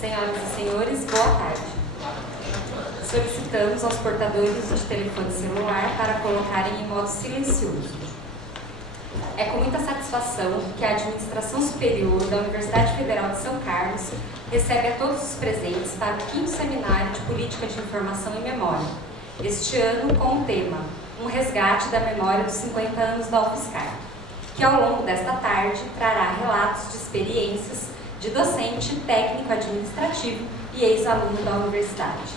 Senhoras e senhores, boa tarde. Solicitamos aos portadores de telefone celular para colocarem em modo silencioso. É com muita satisfação que a Administração Superior da Universidade Federal de São Carlos recebe a todos os presentes para o 5º Seminário de Política de Informação e Memória, este ano com o tema Um Resgate da Memória dos 50 anos da UFSCar, que ao longo desta tarde trará relatos de experiências de docente, técnico administrativo e ex-aluno da universidade.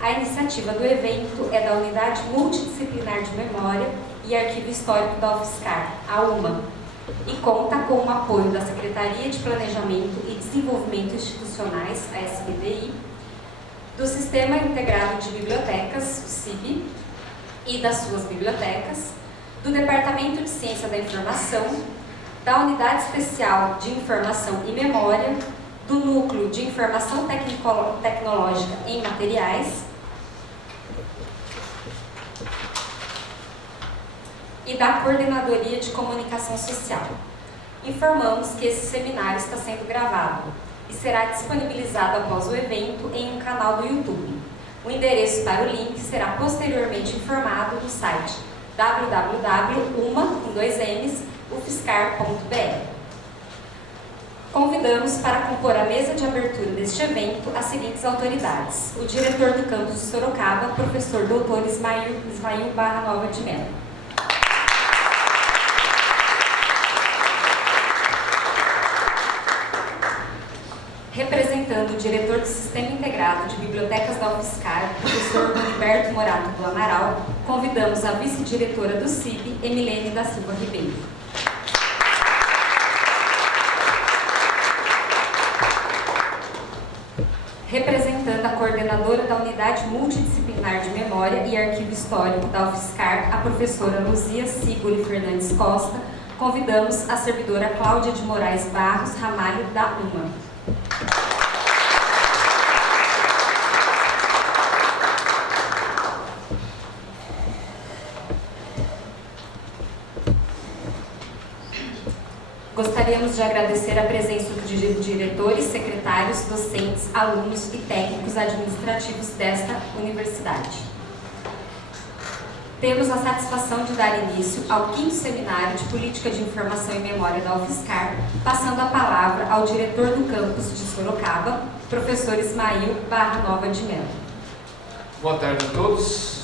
A iniciativa do evento é da Unidade Multidisciplinar de Memória e Arquivo Histórico da UFSCar, a UMA, e conta com o apoio da Secretaria de Planejamento e Desenvolvimento Institucionais, a SPDI, do Sistema Integrado de Bibliotecas, o SIB, e das suas bibliotecas, do Departamento de Ciência da Informação, da Unidade Especial de Informação e Memória, do Núcleo de Informação Tecnológica em Materiais e da Coordenadoria de Comunicação Social. Informamos que esse seminário está sendo gravado e será disponibilizado após o evento em um canal do YouTube. O endereço para o link será posteriormente informado no site www.uma.ufscar.br. Convidamos para compor a mesa de abertura deste evento as seguintes autoridades: o diretor do campus de Sorocaba, professor Dr. Ismail Barra Nova de Mello. Representando o diretor do Sistema Integrado de Bibliotecas da UFSCar, professor Heriberto Morato do Amaral, convidamos a vice-diretora do CIB, Emilene da Silva Ribeiro. Representando a coordenadora da Unidade Multidisciplinar de Memória e Arquivo Histórico da UFSCar, a professora Luzia Sigoli Fernandes Costa, convidamos a servidora Cláudia de Moraes Barros Ramalho da UMA. Gostaríamos de agradecer a presença de diretores, secretários, docentes, alunos e técnicos administrativos desta universidade. Temos a satisfação de dar início ao 5º Seminário de Política de Informação e Memória da UFSCar, passando a palavra ao diretor do campus de Sorocaba, professor Ismail Barra Nova de Mello. Boa tarde a todos.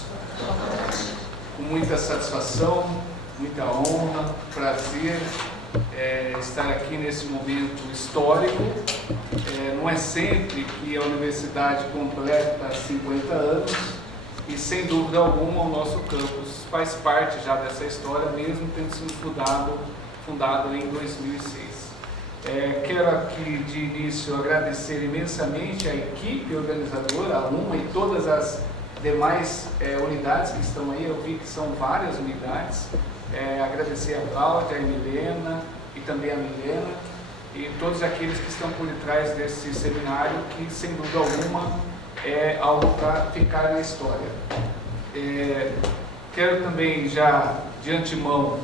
Com muita satisfação, muita honra, prazer estar aqui nesse momento histórico. Não é sempre que a universidade completa 50 anos e, sem dúvida alguma, o nosso campus faz parte já dessa história, mesmo tendo sido fundado em 2006. Quero aqui de início agradecer imensamente a equipe organizadora, a UMA e todas as demais unidades que estão aí. Eu vi que são várias unidades. Agradecer a Cláudia, a Milena e também a Milena e todos aqueles que estão por detrás desse seminário, que sem dúvida alguma é algo para ficar na história. Quero também já de antemão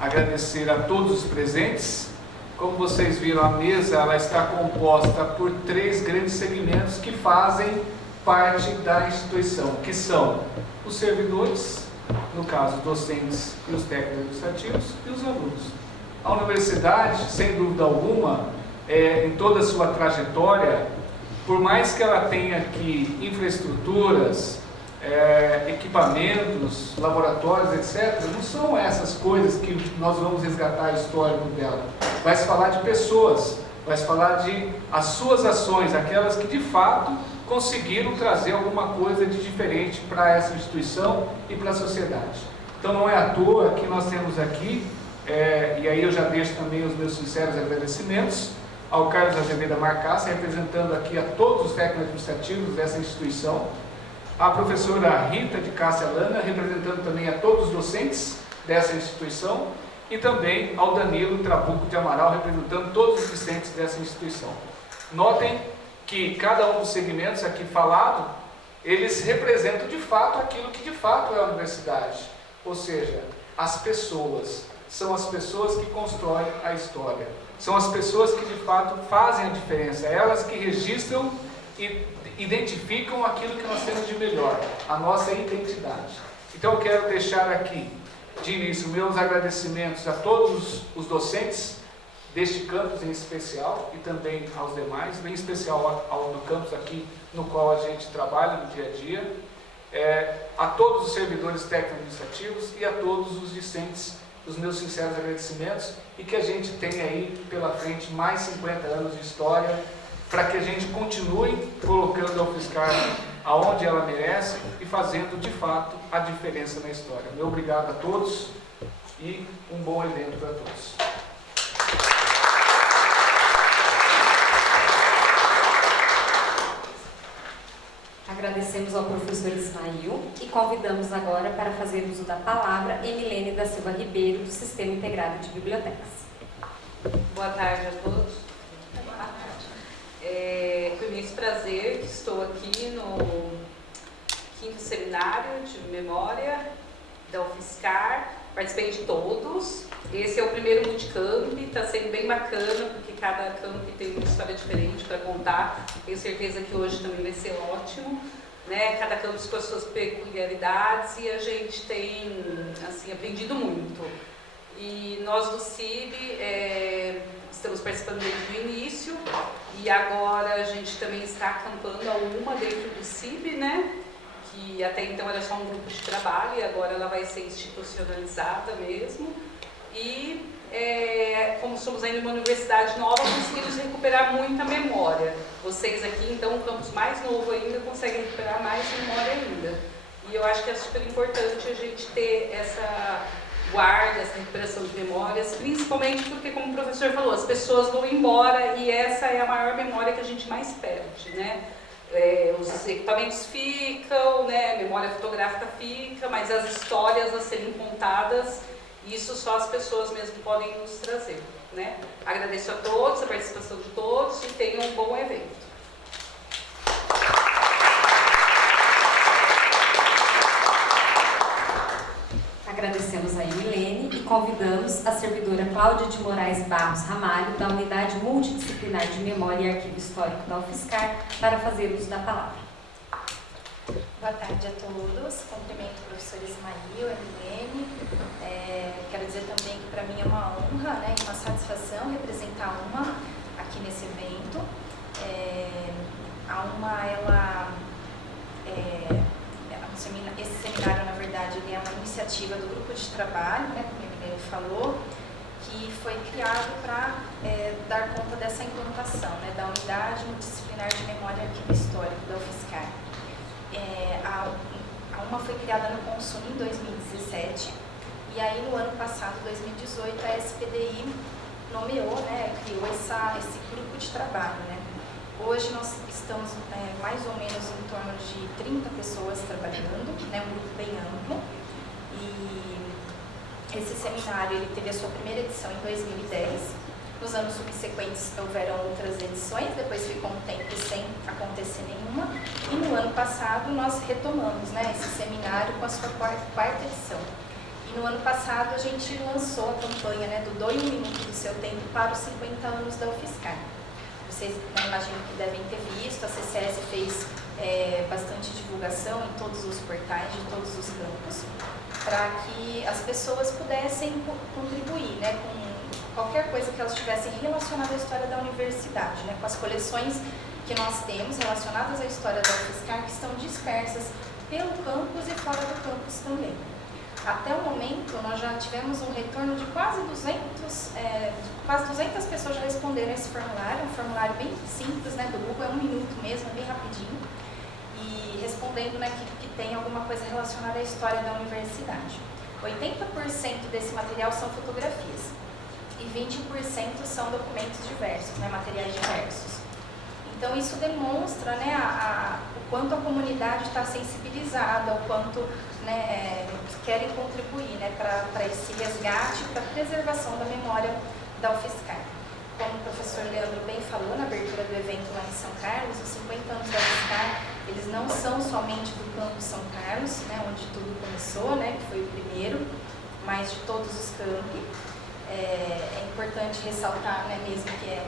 agradecer a todos os presentes. Como vocês viram, a mesa ela está composta por 3 grandes segmentos que fazem parte da instituição, que são os servidores, no caso, docentes e os técnicos administrativos, e os alunos. A universidade, sem dúvida alguma, em toda a sua trajetória, por mais que ela tenha aqui infraestruturas, equipamentos, laboratórios, etc., não são essas coisas que nós vamos resgatar o histórico dela. Vai se falar de pessoas, vai se falar de as suas ações, aquelas que de fato conseguiram trazer alguma coisa de diferente para essa instituição e para a sociedade. Então não é à toa que nós temos aqui, e aí eu já deixo também os meus sinceros agradecimentos ao Carlos Azevedo Marcassa, representando aqui a todos os técnicos administrativos dessa instituição, a professora Rita de Cássia Lana, representando também a todos os docentes dessa instituição, e também ao Danilo Trabuco de Amaral, representando todos os discentes dessa instituição. Notem que cada um dos segmentos aqui falado, eles representam de fato aquilo que de fato é a universidade, ou seja, as pessoas. São as pessoas que constroem a história. são as pessoas que de fato fazem a diferença, elas que registram e identificam aquilo que nós temos de melhor, a nossa identidade. Então eu quero deixar aqui, de início, meus agradecimentos a todos os docentes deste campus em especial e também aos demais, em especial ao do campus aqui no qual a gente trabalha no dia a dia, a todos os servidores técnico-administrativos e a todos os discentes, os meus sinceros agradecimentos, e que a gente tenha aí pela frente mais 50 anos de história, para que a gente continue colocando a UFSCar aonde ela merece e fazendo de fato a diferença na história. Meu obrigado a todos e um bom evento para todos. Agradecemos ao professor Ismael e convidamos agora para fazer uso da palavra Emilene da Silva Ribeiro, do Sistema Integrado de Bibliotecas. Boa tarde a todos. Com imenso prazer que estou aqui no 5º Seminário de Memória da UFSCar. Participei de todos. Esse é o primeiro Multicamp, está sendo bem bacana, porque cada camp tem uma história diferente para contar. Tenho certeza que hoje também vai ser ótimo, né? Cada campus com as suas peculiaridades e a gente tem assim, aprendido muito. E nós do CIB estamos participando desde o início e agora a gente também está acampando a UMA dentro do CIB, né? Que até então era só um grupo de trabalho e agora ela vai ser institucionalizada mesmo. E como somos ainda uma universidade nova, conseguimos recuperar muita memória. Vocês aqui, então, um campus mais novo ainda, conseguem recuperar mais memória ainda. E eu acho que é super importante a gente ter essa guarda, essa recuperação de memórias, principalmente porque, como o professor falou, as pessoas vão embora e essa é a maior memória que a gente mais perde, né? Os equipamentos ficam, né? A memória fotográfica fica, mas as histórias a serem contadas, isso só as pessoas mesmo podem nos trazer, né? Agradeço a todos, a participação de todos e tenham um bom evento. Agradecemos a Emilene e convidamos a servidora Cláudia de Moraes Barros Ramalho, da Unidade Multidisciplinar de Memória e Arquivo Histórico da UFSCar, para fazer uso da palavra. Boa tarde a todos, cumprimento o professor Ismael, Emilene. Quero dizer também que para mim é uma honra, né, e uma satisfação representar a UMA aqui nesse evento. A UMA, esse seminário, na verdade, ele é uma iniciativa do grupo de trabalho, né, como a Emilene falou, que foi criado para dar conta dessa implantação, né, da Unidade Multidisciplinar de Memória e Arquivo Histórico da UFSCar. A UMA foi criada no Consul em 2017 e aí no ano passado, 2018, a SPDI nomeou, né, criou esse grupo de trabalho, né. Hoje nós estamos mais ou menos em torno de 30 pessoas trabalhando, né, um grupo bem amplo, e esse seminário ele teve a sua primeira edição em 2010. Nos anos subsequentes houveram outras edições, depois ficou um tempo sem acontecer nenhuma, e no ano passado nós retomamos, né, esse seminário com a sua quarta edição. E no ano passado a gente lançou a campanha, né, do Doe um Minuto do Seu Tempo para os 50 anos da UFSCar. Vocês, imagino que devem ter visto, a CCS fez bastante divulgação em todos os portais de todos os campos, para que as pessoas pudessem contribuir, né, com qualquer coisa que elas tivessem relacionada à história da universidade, né, com as coleções que nós temos relacionadas à história da UFSCar, que estão dispersas pelo campus e fora do campus também. Até o momento, nós já tivemos um retorno de quase 200 pessoas já responderam esse formulário, um formulário bem simples, né, do Google, é 1 minuto mesmo, é bem rapidinho, e respondendo, né, que tem alguma coisa relacionada à história da universidade. 80% desse material são fotografias e 20% são documentos diversos, né, materiais diversos. Então isso demonstra, né, o quanto a comunidade está sensibilizada, o quanto, né, querem contribuir, né, para esse resgate, para a preservação da memória da UFSCar. Como o professor Leandro bem falou na abertura do evento lá em São Carlos, os 50 anos da UFSCar, eles não são somente do campus São Carlos, né, onde tudo começou, né, que foi o primeiro, mas de todos os campi. é importante ressaltar, né, mesmo que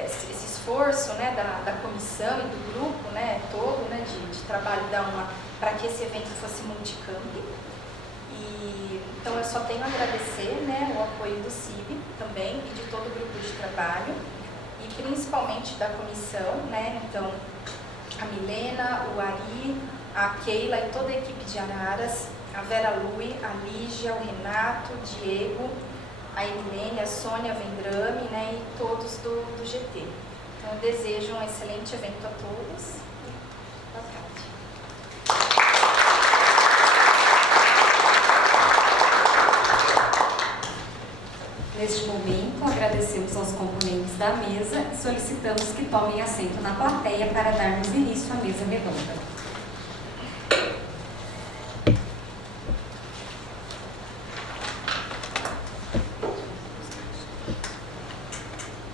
esse esforço, né, da comissão e do grupo, né, todo, né, de trabalho da UMA para que esse evento fosse multicamp. E, então eu só tenho a agradecer, né, o apoio do CIB também e de todo o grupo de trabalho e principalmente da comissão, né, então a Milena, o Ari, a Keila e toda a equipe de Araras, a Vera Lui, a Lígia, o Renato, o Diego, a Emilene, a Sônia Vendrame, né, e todos do GT. Então eu desejo um excelente evento a todos e boa tarde. Neste momento, agradecemos aos componentes da mesa e solicitamos que tomem assento na plateia para darmos início à mesa redonda.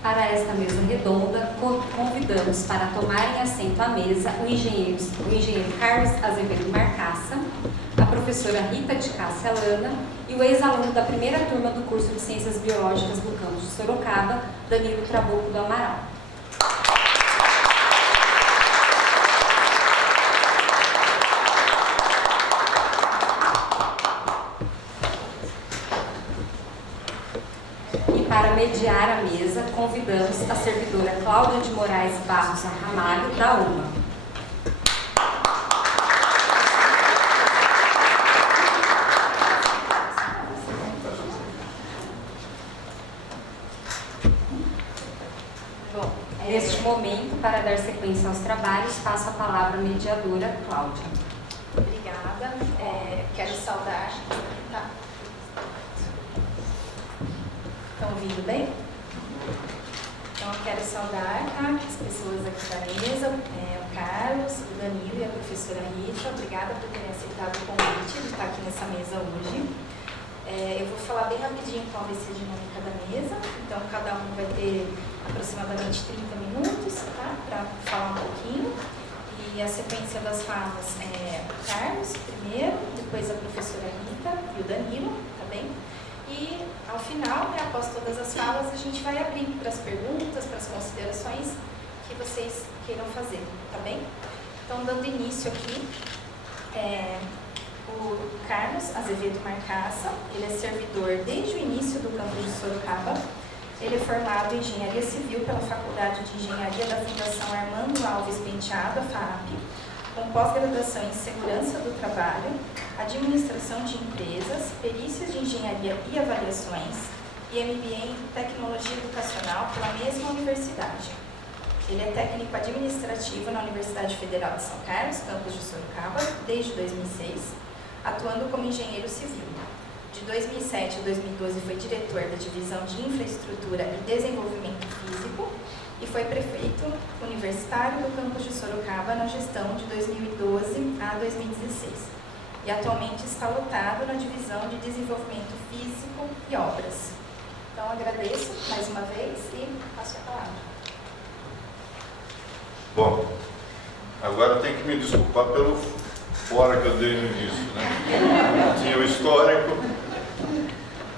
Para esta mesa redonda, convidamos para tomarem assento à mesa o engenheiro Carlos Azevedo Marcaça, a professora Rita de Cássia Lana e o ex-aluno da primeira turma do curso de Ciências Biológicas do campus de Sorocaba, Danilo Trabuco do Amaral. E para mediar a mesa, convidamos a servidora Cláudia de Moraes Barros Ramalho, da UMA. Neste momento, para dar sequência aos trabalhos, passo a palavra à mediadora Cláudia. Obrigada. Quero saudar. Tá. Estão ouvindo bem? Então, eu quero saudar as pessoas aqui da mesa, o Carlos, o Danilo e a professora Rita. Obrigada por terem aceitado o convite de estar aqui nessa mesa hoje. Eu vou falar bem rapidinho qual vai ser a dinâmica da mesa. Então, cada um vai ter aproximadamente 30 minutos, tá? Para falar um pouquinho. E a sequência das falas é o Carlos primeiro, depois a professora Rita e o Danilo, tá bem? E ao final, né, após todas as falas, a gente vai abrir para as perguntas, para as considerações que vocês queiram fazer, tá bem? Então, dando início aqui, o Carlos Azevedo Marcaça, ele é servidor desde o início do campus de Sorocaba. Ele é formado em Engenharia Civil pela Faculdade de Engenharia da Fundação Armando Alves Penteado, a FAAP, com pós-graduação em Segurança do Trabalho, Administração de Empresas, Perícias de Engenharia e Avaliações e MBA em Tecnologia Educacional pela mesma universidade. Ele é técnico administrativo na Universidade Federal de São Carlos, campus de Sorocaba, desde 2006, atuando como engenheiro civil. De 2007 a 2012 foi diretor da Divisão de Infraestrutura e Desenvolvimento Físico e foi prefeito universitário do campus de Sorocaba na gestão de 2012 a 2016. E atualmente está lotado na Divisão de Desenvolvimento Físico e Obras. Então, agradeço mais uma vez e passo a palavra. Bom, agora tem que me desculpar pelo fora que eu dei no início, né? Tinha o histórico.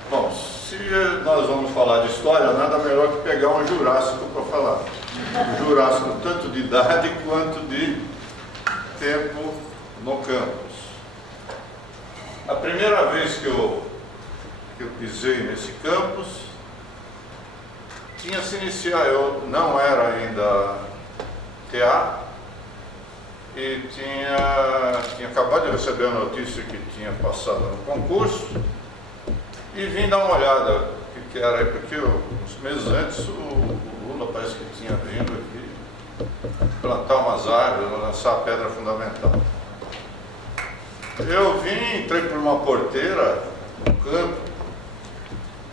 Bom, se nós vamos falar de história, nada melhor que pegar um Jurássico para falar. Um Jurássico tanto de idade quanto de tempo no campus. A primeira vez que eu pisei nesse campus, tinha se iniciado, eu não era ainda TA, e tinha acabado de receber a notícia que tinha passado no concurso e vim dar uma olhada o que era aí, porque uns meses antes o Lula parece que tinha vindo aqui plantar umas árvores, lançar a pedra fundamental. Eu vim, entrei por uma porteira no campo,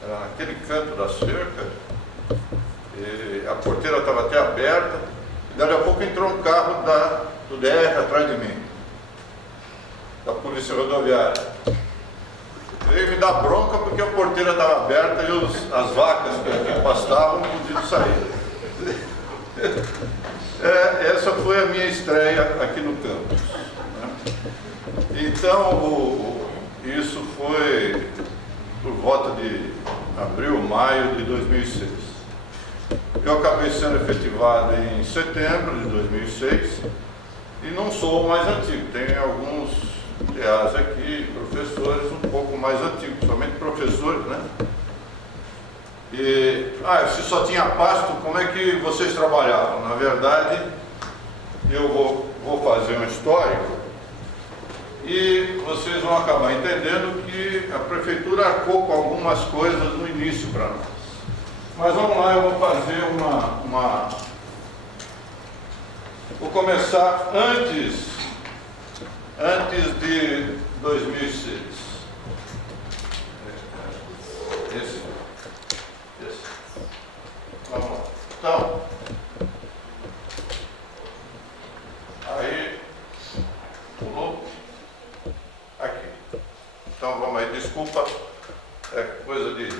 era naquele canto da cerca, e a porteira estava até aberta, e dali a pouco entrou um carro do DR atrás de mim, da Polícia Rodoviária. Veio me dar bronca porque a porteira estava aberta e as vacas que pastavam não podiam sair. Essa foi a minha estreia aqui no campus, né? Então, isso foi por volta de abril, maio de 2006. Eu acabei sendo efetivado em setembro de 2006 e não sou o mais antigo. Tem alguns TAs aqui, professores um pouco mais antigos, somente professores, né? E, se só tinha pasto, como é que vocês trabalhavam? Na verdade, eu vou fazer um histórico e vocês vão acabar entendendo que a prefeitura arcou com algumas coisas no início para nós. Mas vamos lá, eu vou fazer Vou começar antes de 2006. Esse. Vamos lá. Então, aí, pulou. Aqui. Então vamos aí, desculpa, é coisa de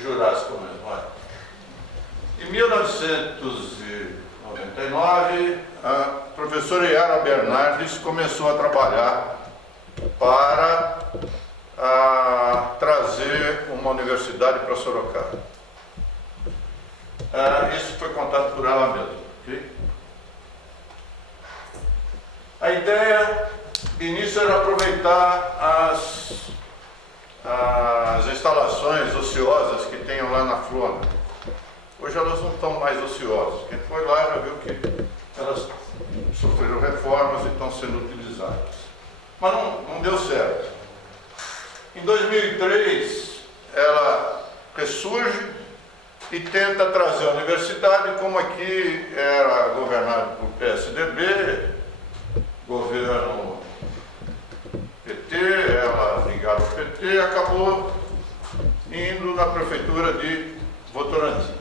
Jurássico mesmo. Olha. Em 1999, a professora Yara Bernardes começou a trabalhar para trazer uma universidade para Sorocaba. Isso foi contado por ela mesma. Okay? A ideia de início era aproveitar as instalações ociosas que tem lá na Flona. Hoje elas não estão mais ociosas. Quem foi lá já viu que elas sofreram reformas e estão sendo utilizadas. Mas não deu certo. Em 2003, ela ressurge e tenta trazer a universidade, como aqui era governado por PSDB, governo PT, ela ligada ao PT, acabou indo na prefeitura de Votorantim.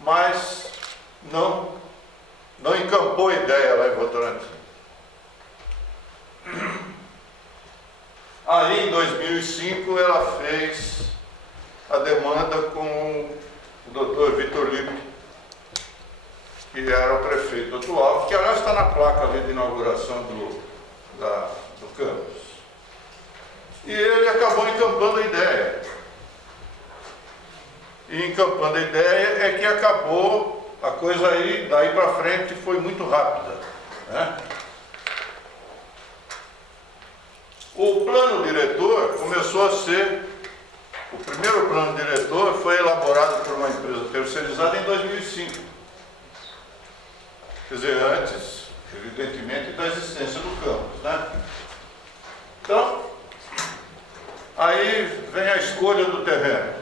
Mas não encampou a ideia lá em Votorantim. Aí, em 2005, ela fez a demanda com o Dr. Vitor Lippe, que era o prefeito atual, que aliás está na placa ali de inauguração do campus. E ele acabou encampando a ideia. E encampando a ideia é que acabou a coisa aí, daí para frente foi muito rápida, né? O plano diretor começou a ser, o primeiro plano diretor foi elaborado por uma empresa terceirizada em 2005. Quer dizer, antes, evidentemente, da existência do campus, né? Então, aí vem a escolha do terreno.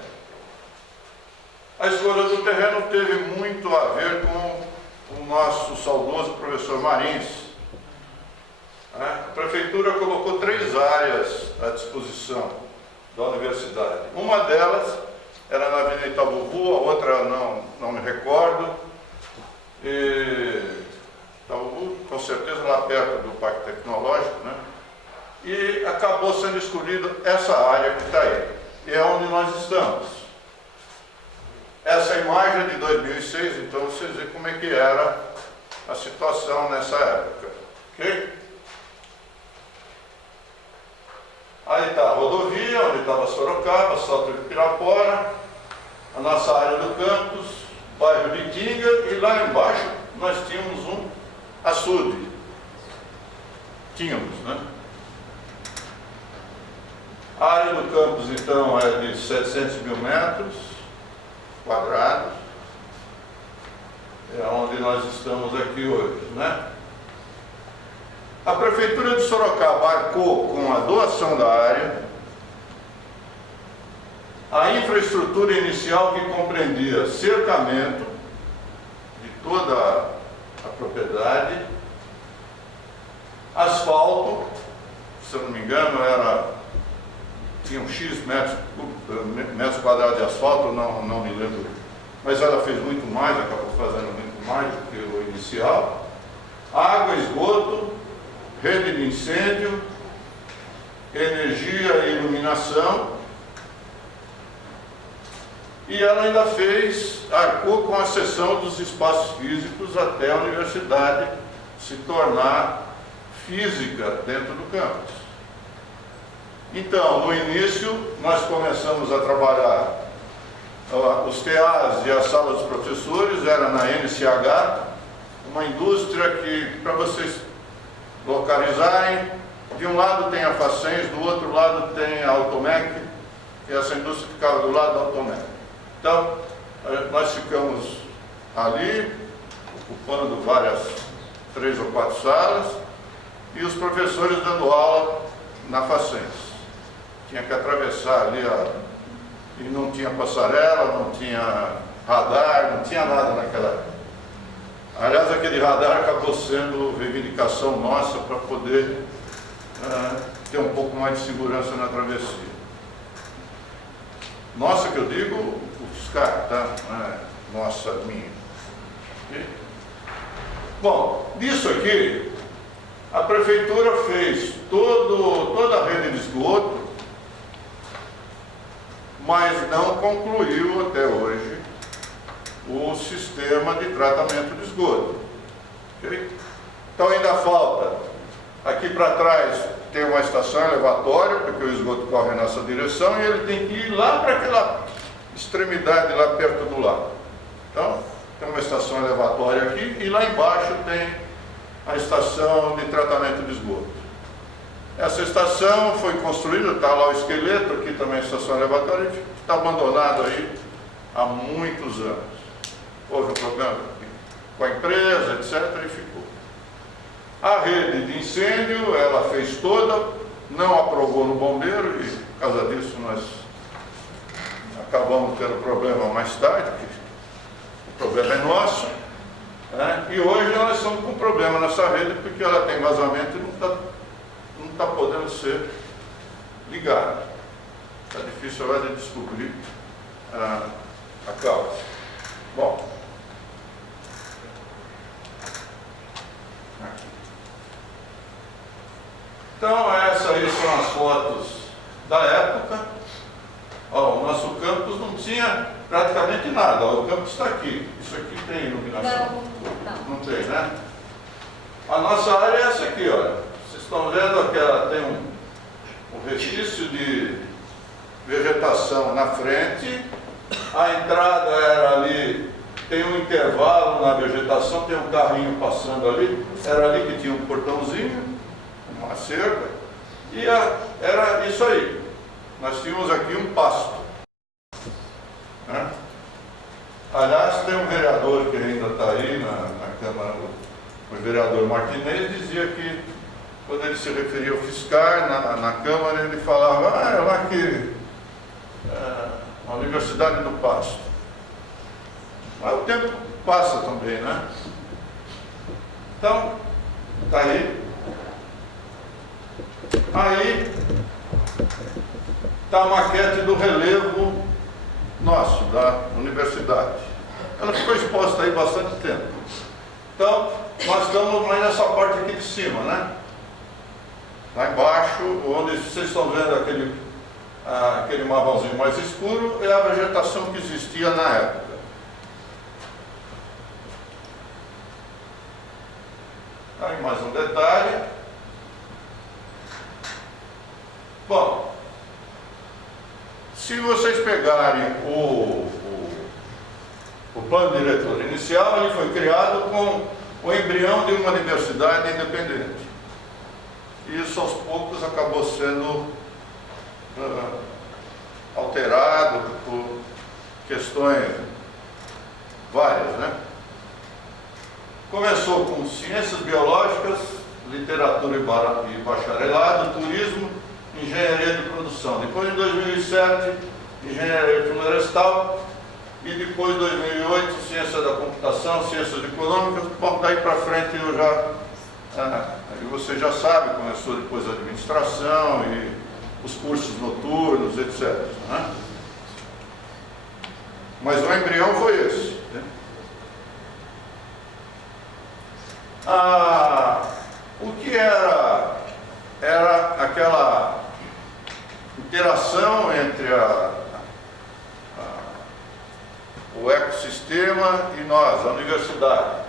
A escolha do terreno teve muito a ver com o nosso saudoso professor Marins. A prefeitura colocou 3 áreas à disposição da universidade. Uma delas era na Avenida Itabuvu, a outra não me recordo. Itabuvu, com certeza, lá perto do Parque Tecnológico, né? E acabou sendo escolhida essa área que está aí. E é onde nós estamos. Essa imagem é de 2006, então vocês veem como é que era a situação nessa época. Ok? Aí está a rodovia, onde estava Sorocaba, Salto de Pirapora, a nossa área do campus, bairro de Tinga, e lá embaixo nós tínhamos um açude. Tínhamos, né? A área do campus, então, é de 700 mil metros quadrados. É onde nós estamos aqui hoje, né? A Prefeitura de Sorocaba arcou com a doação da área, a infraestrutura inicial que compreendia cercamento de toda a propriedade, asfalto, se eu não me engano, tinha um X metros quadrados de asfalto, não me lembro, mas ela fez muito mais, acabou fazendo muito mais do que o inicial. Água, esgoto, rede de incêndio, energia e iluminação, e ela ainda arcou com a cessão dos espaços físicos até a universidade se tornar física dentro do campus. Então, no início, nós começamos a trabalhar os TAs e as salas dos professores, era na NCH, uma indústria que, para vocês localizarem, de um lado tem a Facens, do outro lado tem a Automec, e essa indústria ficava do lado da Automec. Então, nós ficamos ali, ocupando 3 ou 4 salas, e os professores dando aula na Facens. Tinha que atravessar ali, e não tinha passarela, não tinha radar, não tinha nada naquela época. Aliás, aquele radar acabou sendo reivindicação nossa para poder ter um pouco mais de segurança na travessia. Nossa, que eu digo, o fiscal, tá? Nossa, minha. Bom, disso aqui, a prefeitura fez toda a rede de esgoto, mas não concluiu até hoje o sistema de tratamento de esgoto. Okay? Então ainda falta, aqui para trás tem uma estação elevatória, porque o esgoto corre nessa direção e ele tem que ir lá para aquela extremidade, lá perto do lago. Então, tem uma estação elevatória aqui e lá embaixo tem a estação de tratamento de esgoto. Essa estação foi construída, está lá o esqueleto, aqui também a estação elevatória, está abandonada aí há muitos anos. Houve um problema com a empresa, etc., e ficou. A rede de incêndio, ela fez toda, não aprovou no bombeiro, e por causa disso nós acabamos tendo problema mais tarde, porque o problema é nosso, né? E hoje nós estamos com problema nessa rede, porque ela tem vazamento e não está podendo ser ligada. Está difícil agora de descobrir a causa. Bom, aqui. Então essas aí são as fotos da época. Ó, o nosso campus não tinha praticamente nada. Ó, o campus está aqui. Isso aqui tem iluminação? Não tem, né? A nossa área é essa aqui, olha. Vocês estão vendo que ela tem um resquício de vegetação na frente. A entrada era ali, tem um intervalo na vegetação, tem um carrinho passando ali. Era ali que tinha um portãozinho, uma cerca, e era isso aí. Nós tínhamos aqui um pasto, né? Aliás, tem um vereador que ainda está aí na Câmara, o vereador Martinez, dizia que quando ele se referia ao fiscal na Câmara, ele falava, é lá que a Universidade do Pasto. Mas o tempo passa também, né? Então, está aí. Aí está a maquete do relevo nosso, da universidade. Ela ficou exposta aí bastante tempo. Então, nós estamos mais nessa parte aqui de cima, né? Lá embaixo, onde vocês estão vendo aquele marronzinho mais escuro, é a vegetação que existia na época. Aí mais um detalhe. Bom, se vocês pegarem o plano diretor inicial, ele foi criado com o embrião de uma universidade independente. E isso aos poucos acabou sendo alterado por questões várias, né? Começou com ciências biológicas, literatura e bacharelado, turismo, engenharia de produção. Depois, em 2007, engenharia florestal. E depois, em 2008, ciência da computação, ciências econômicas. Bom, daí para frente eu já... aí você já sabe, começou depois a administração e os cursos noturnos, etc. Né? Mas o embrião foi esse. Né? O que era aquela interação entre o ecossistema e nós, a universidade.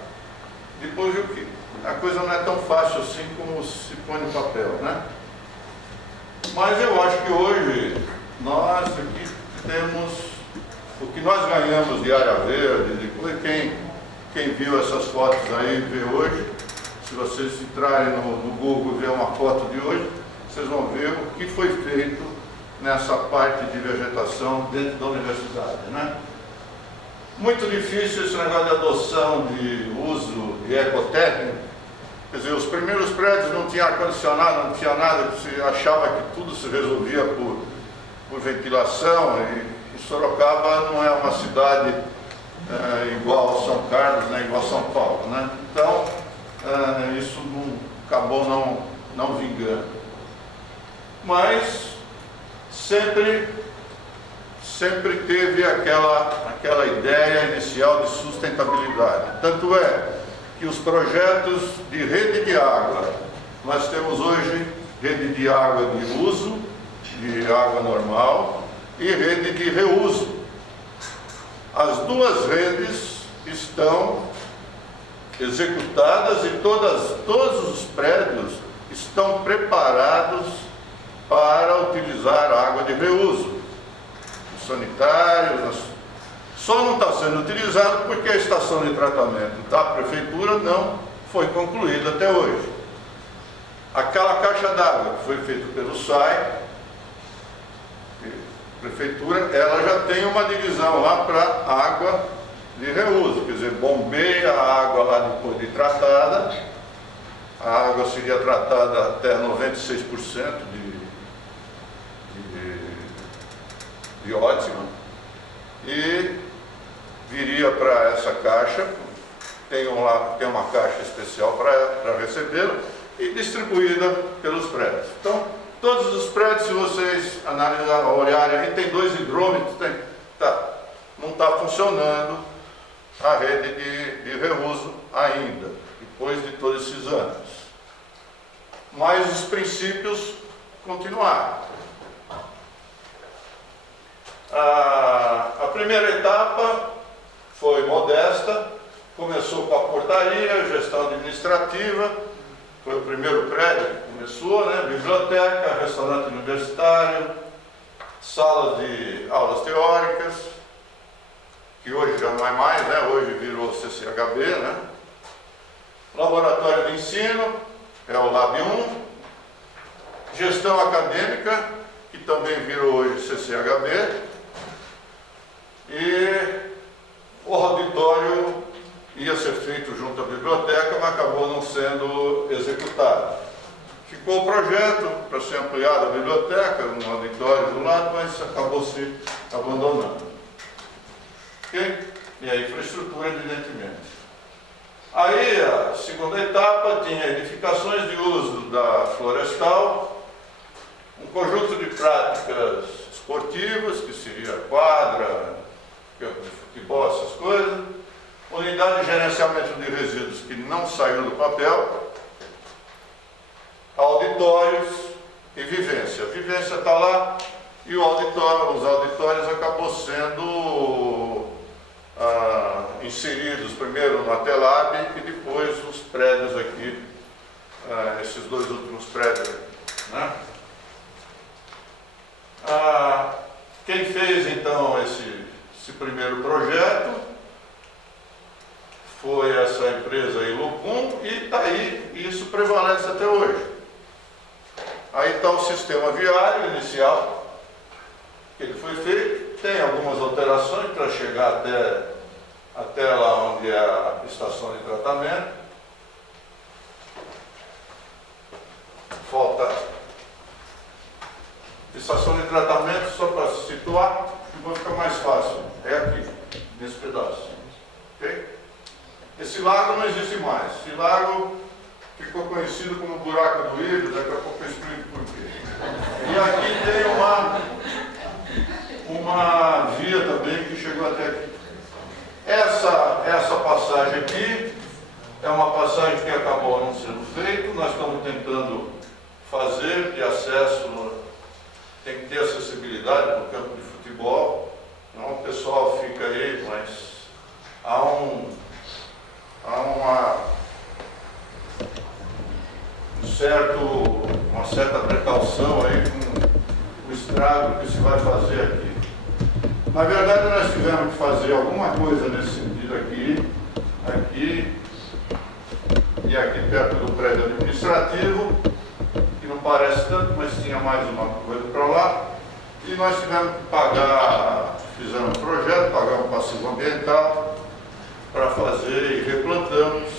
Depois viu que a coisa não é tão fácil assim como se põe no papel, né? Mas eu acho que hoje nós aqui temos o que nós ganhamos de área verde, depois quem viu essas fotos aí vê hoje, se vocês entrarem no Google e ver uma foto de hoje, vocês vão ver o que foi feito nessa parte de vegetação dentro da universidade, né? Muito difícil esse negócio de adoção de uso de ecotécnico. Quer dizer, os primeiros prédios não tinham ar-condicionado, não tinha nada, você achava que tudo se resolvia por ventilação, e Sorocaba não é uma cidade igual São Carlos, né, igual São Paulo, né? Então, isso acabou não vingando. Mas sempre teve aquela ideia inicial de sustentabilidade. Tanto é que os projetos de rede de água, nós temos hoje rede de água de uso, de água normal, e rede de reuso. As duas redes estão executadas e todos os prédios estão preparados para utilizar água de reuso. Os sanitários, só não está sendo utilizado porque a estação de tratamento da prefeitura não foi concluída até hoje. Aquela caixa d'água que foi feita pelo SAI, a prefeitura, ela já tem uma divisão lá para água de reuso, quer dizer, bombeia a água lá depois de tratada, a água seria tratada até 96% de ótimo, e viria para essa caixa, tem uma caixa especial para recebê-la, e distribuída pelos prédios. Então, todos os prédios, se vocês analisarem, olharem, aí tem 2 hidrômetros, não está funcionando a rede de reuso ainda, depois de todos esses anos. Mas os princípios continuaram. A primeira etapa foi modesta, começou com a portaria, gestão administrativa, foi o primeiro prédio que começou, né? Biblioteca, restaurante universitário, salas de aulas teóricas, que hoje já não é mais, né? Hoje virou CCHB, né? Laboratório de ensino, é o Lab 1, gestão acadêmica, que também virou hoje CCHB, e o auditório ia ser feito junto à biblioteca, mas acabou não sendo executado. Ficou o projeto para ser ampliada a biblioteca, um auditório do lado, mas acabou se abandonando. Okay? E a infraestrutura, evidentemente. Aí, a segunda etapa tinha edificações de uso da florestal, um conjunto de práticas esportivas, que seria quadra, campo de futebol, essas coisas, unidade de gerenciamento de resíduos que não saiu do papel, auditórios e vivência. A vivência está lá e os auditórios acabou sendo inseridos primeiro no Atelab e depois os prédios aqui, esses 2 últimos prédios aqui, né? Quem fez então esse primeiro projeto foi essa empresa Ilucum, e está aí, e isso prevalece até hoje. Aí está o sistema viário inicial, que ele foi feito, tem algumas alterações para chegar até lá onde é a estação de tratamento. Falta estação de tratamento, só para se situar, que vai ficar mais fácil. É aqui, nesse pedaço. Okay? Esse lago não existe mais. Esse lago ficou conhecido como buraco do Ilho, daqui a pouco eu explico por quê. E aqui tem uma via também que chegou até aqui. Essa passagem aqui é uma passagem que acabou não sendo feita, nós estamos tentando fazer de acesso, tem que ter acessibilidade no campo de futebol, não o pessoal fica aí, mas há uma certa precaução aí estrago que se vai fazer aqui. Na verdade, nós tivemos que fazer alguma coisa nesse sentido aqui e aqui perto do prédio administrativo, que não parece tanto, mas tinha mais uma coisa para lá. E nós tivemos que pagar, fizemos um projeto, pagamos um passivo ambiental para fazer e replantamos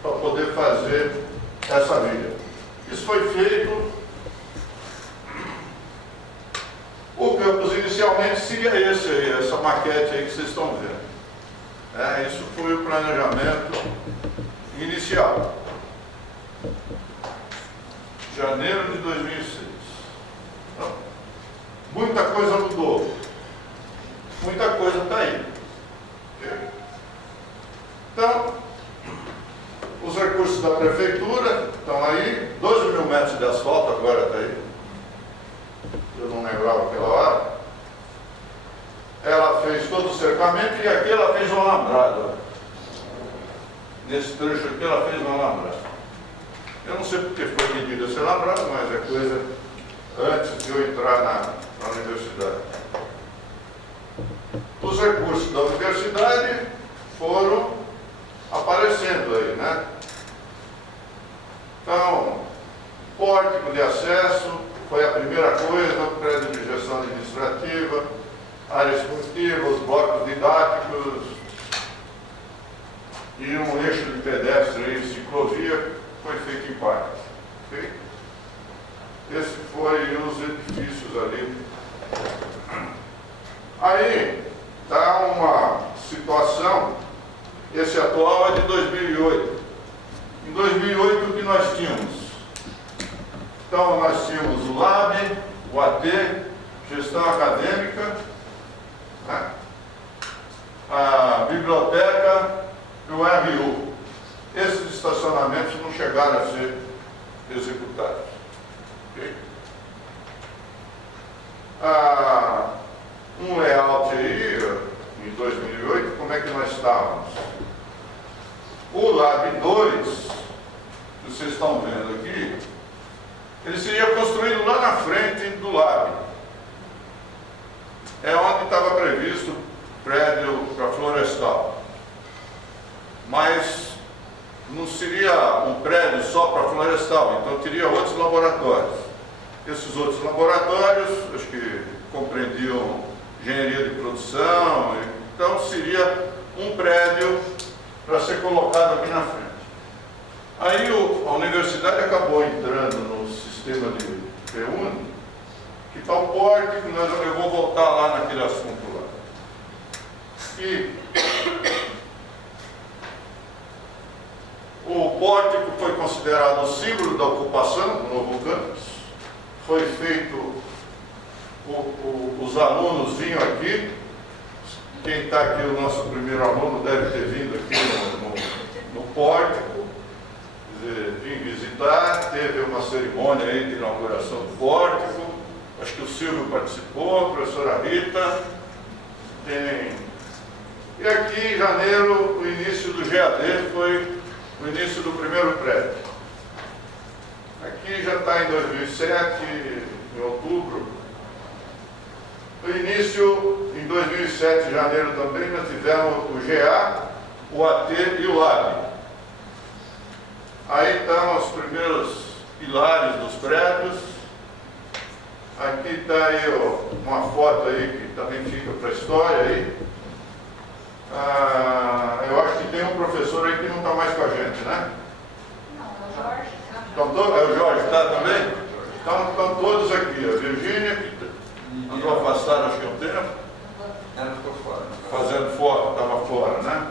para poder fazer essa via. Isso foi feito. O campus inicialmente seria esse aí, essa maquete aí que vocês estão vendo. Isso foi o planejamento inicial. Janeiro de 2006. Então, muita coisa mudou. Muita coisa está aí. Então, os recursos da prefeitura estão aí. 12 mil metros de asfalto agora está aí. Eu não lembrava aquela hora. Ela fez todo o cercamento e aqui ela fez um alambrado. Nesse trecho aqui ela fez um alambrado. Eu não sei porque foi medido esse alambrado, mas é coisa antes de eu entrar na universidade. Os recursos da universidade foram aparecendo aí, né? Então, pórtico de acesso foi a primeira coisa, prédio de gestão administrativa, área esportiva, os blocos didáticos e um eixo de pedestre e ciclovia foi feito em parte. Okay? Esse foi os edifícios ali. Aí está uma situação, esse atual é de 2008. Em 2008 o que nós tínhamos? Então nós tínhamos o LAB, o AT, gestão acadêmica, né? A biblioteca e o RU. Esses estacionamentos não chegaram a ser executados. Okay? Um layout aí, em 2008, como é que nós estávamos? O Lab 2, que vocês estão vendo aqui, ele seria construído lá na frente do Lab. É onde estava previsto o prédio para florestal. Mas não seria um prédio só para florestal, então teria outros laboratórios. Esses outros laboratórios, acho que compreendiam engenharia de produção, então seria um prédio para ser colocado aqui na frente. Aí a universidade acabou entrando no sistema de reúne, que está o pórtico, eu vou voltar lá naquele assunto lá. E o pórtico foi considerado o símbolo da ocupação do novo campus. Foi feito, os alunos vinham aqui. Quem está aqui, o nosso primeiro aluno, deve ter vindo aqui no pórtico, vim visitar, teve uma cerimônia aí de inauguração do pórtico. Acho que o Silvio participou, a professora Rita. E aqui em janeiro, o início do GAD foi o início do primeiro prédio. Aqui já está em 2007, em outubro. No início, em 2007, em janeiro também, nós tivemos o GA, o AT e o LAB. Aí estão os primeiros pilares dos prédios. Aqui está aí uma foto aí que também fica para a história aí. Eu acho que tem um professor aí que não está mais com a gente, né? Não, é o Jorge. É o Jorge, está também? Então estão todos aqui. A Virgínia, que andou afastada acho que há um tempo. Ela ficou fora. Fazendo foto, estava fora, né?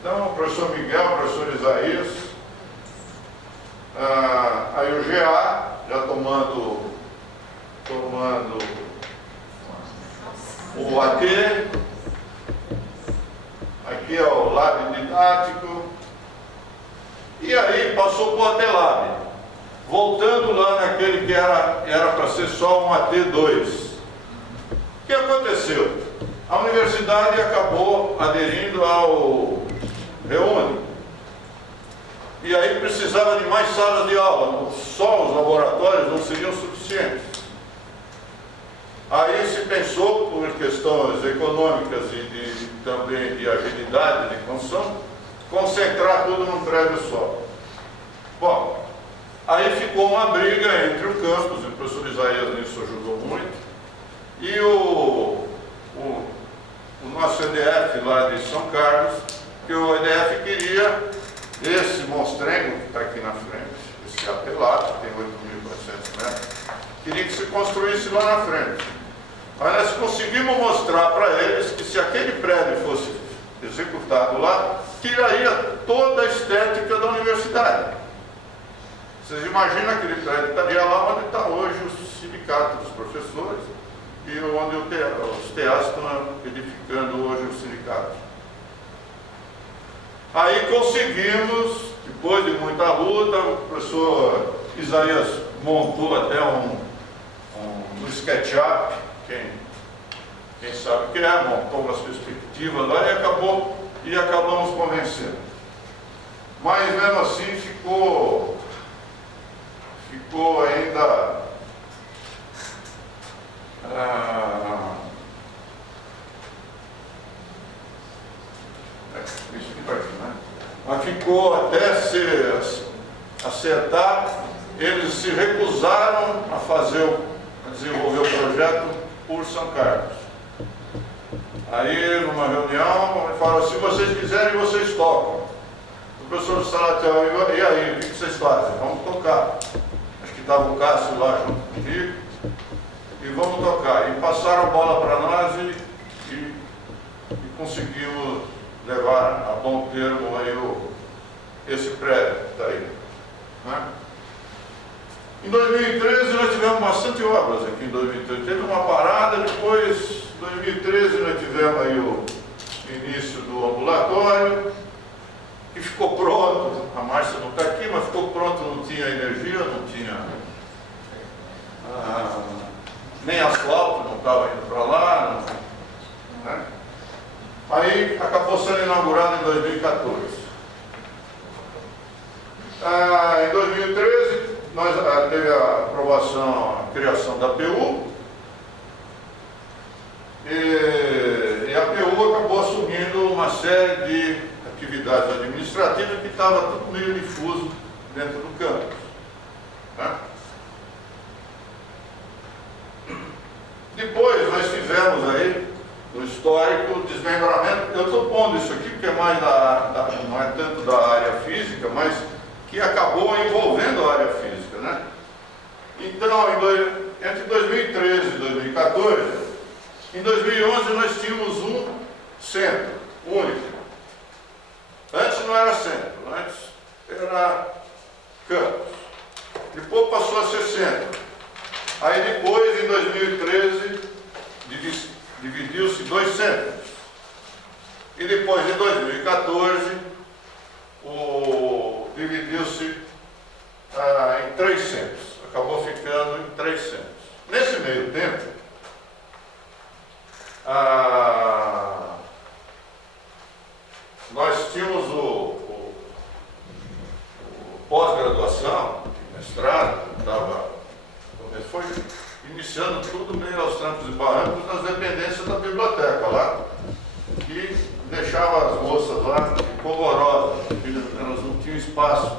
Então o professor Miguel, o professor Isaías. Aí o GA, já tomando o AT. Aqui é o lab didático. E aí passou para o AT-Lab. Voltando lá naquele que era para ser só um AT2. O que aconteceu? A universidade acabou aderindo ao Reúne. E aí precisava de mais salas de aula. Só os laboratórios não seriam suficientes. Aí se pensou, por questões econômicas e também de agilidade de construção, concentrar tudo num prédio só. Bom, aí ficou uma briga entre o campus, e o professor Isaías nisso ajudou muito, e o nosso EDF lá de São Carlos, que o EDF queria esse monstrengo que está aqui na frente, esse apelado, que tem 8.400 metros, queria que se construísse lá na frente. Mas nós conseguimos mostrar para eles que se aquele prédio fosse executado lá, tiraria toda a estética da universidade. Vocês imaginam aquele prédio estaria lá onde está hoje o sindicato dos professores e onde os TEAs estão edificando hoje o sindicato. Aí conseguimos, depois de muita luta, o professor Isaías montou até um SketchUp, quem sabe o que é, montou umas perspectivas lá e acabamos convencendo. Mas mesmo assim ficou ainda mas ficou até se acertar, eles se recusaram a desenvolver o projeto por São Carlos. Aí, numa reunião, ele falou, se vocês quiserem, vocês tocam. O professor Salatiel, e aí, o que vocês fazem? Vamos tocar. Acho que estava o Cássio lá junto comigo. E vamos tocar. E passaram a bola para nós e conseguimos levar a bom termo aí esse prédio que está aí. Né? Em 2013 nós tivemos bastante obras aqui em 2013. Teve uma parada, depois em 2013 nós tivemos aí o início do ambulatório, que ficou pronto. A Márcia não está aqui, mas ficou pronto, não tinha energia, não tinha nem asfalto, não estava indo para lá. Né? Aí acabou sendo inaugurado em 2014. Em 2013 nós teve a aprovação, a criação da PU, e a PU acabou assumindo uma série de atividades administrativas que estava tudo meio difuso dentro do campus. Né? Depois nós fizemos aí, no histórico, desmembramento. Eu estou pondo isso aqui porque é mais não é tanto da área física, mas que acabou envolvendo a área física, né? Então, entre 2013 e 2014, em 2011 nós tínhamos um centro único. Antes não era centro, antes era campus. Depois passou a ser centro. Aí depois, em 2013, dividiu-se 2 centros. E depois, em 2014, dividiu-se em 3 centros. Acabou ficando em 3 centros. Nesse meio tempo, nós tínhamos o pós-graduação, mestrado, foi iniciando tudo meio aos trancos e barrancos nas dependências da biblioteca lá, que deixava as moças lá polvorosas, porque elas não tinham espaço.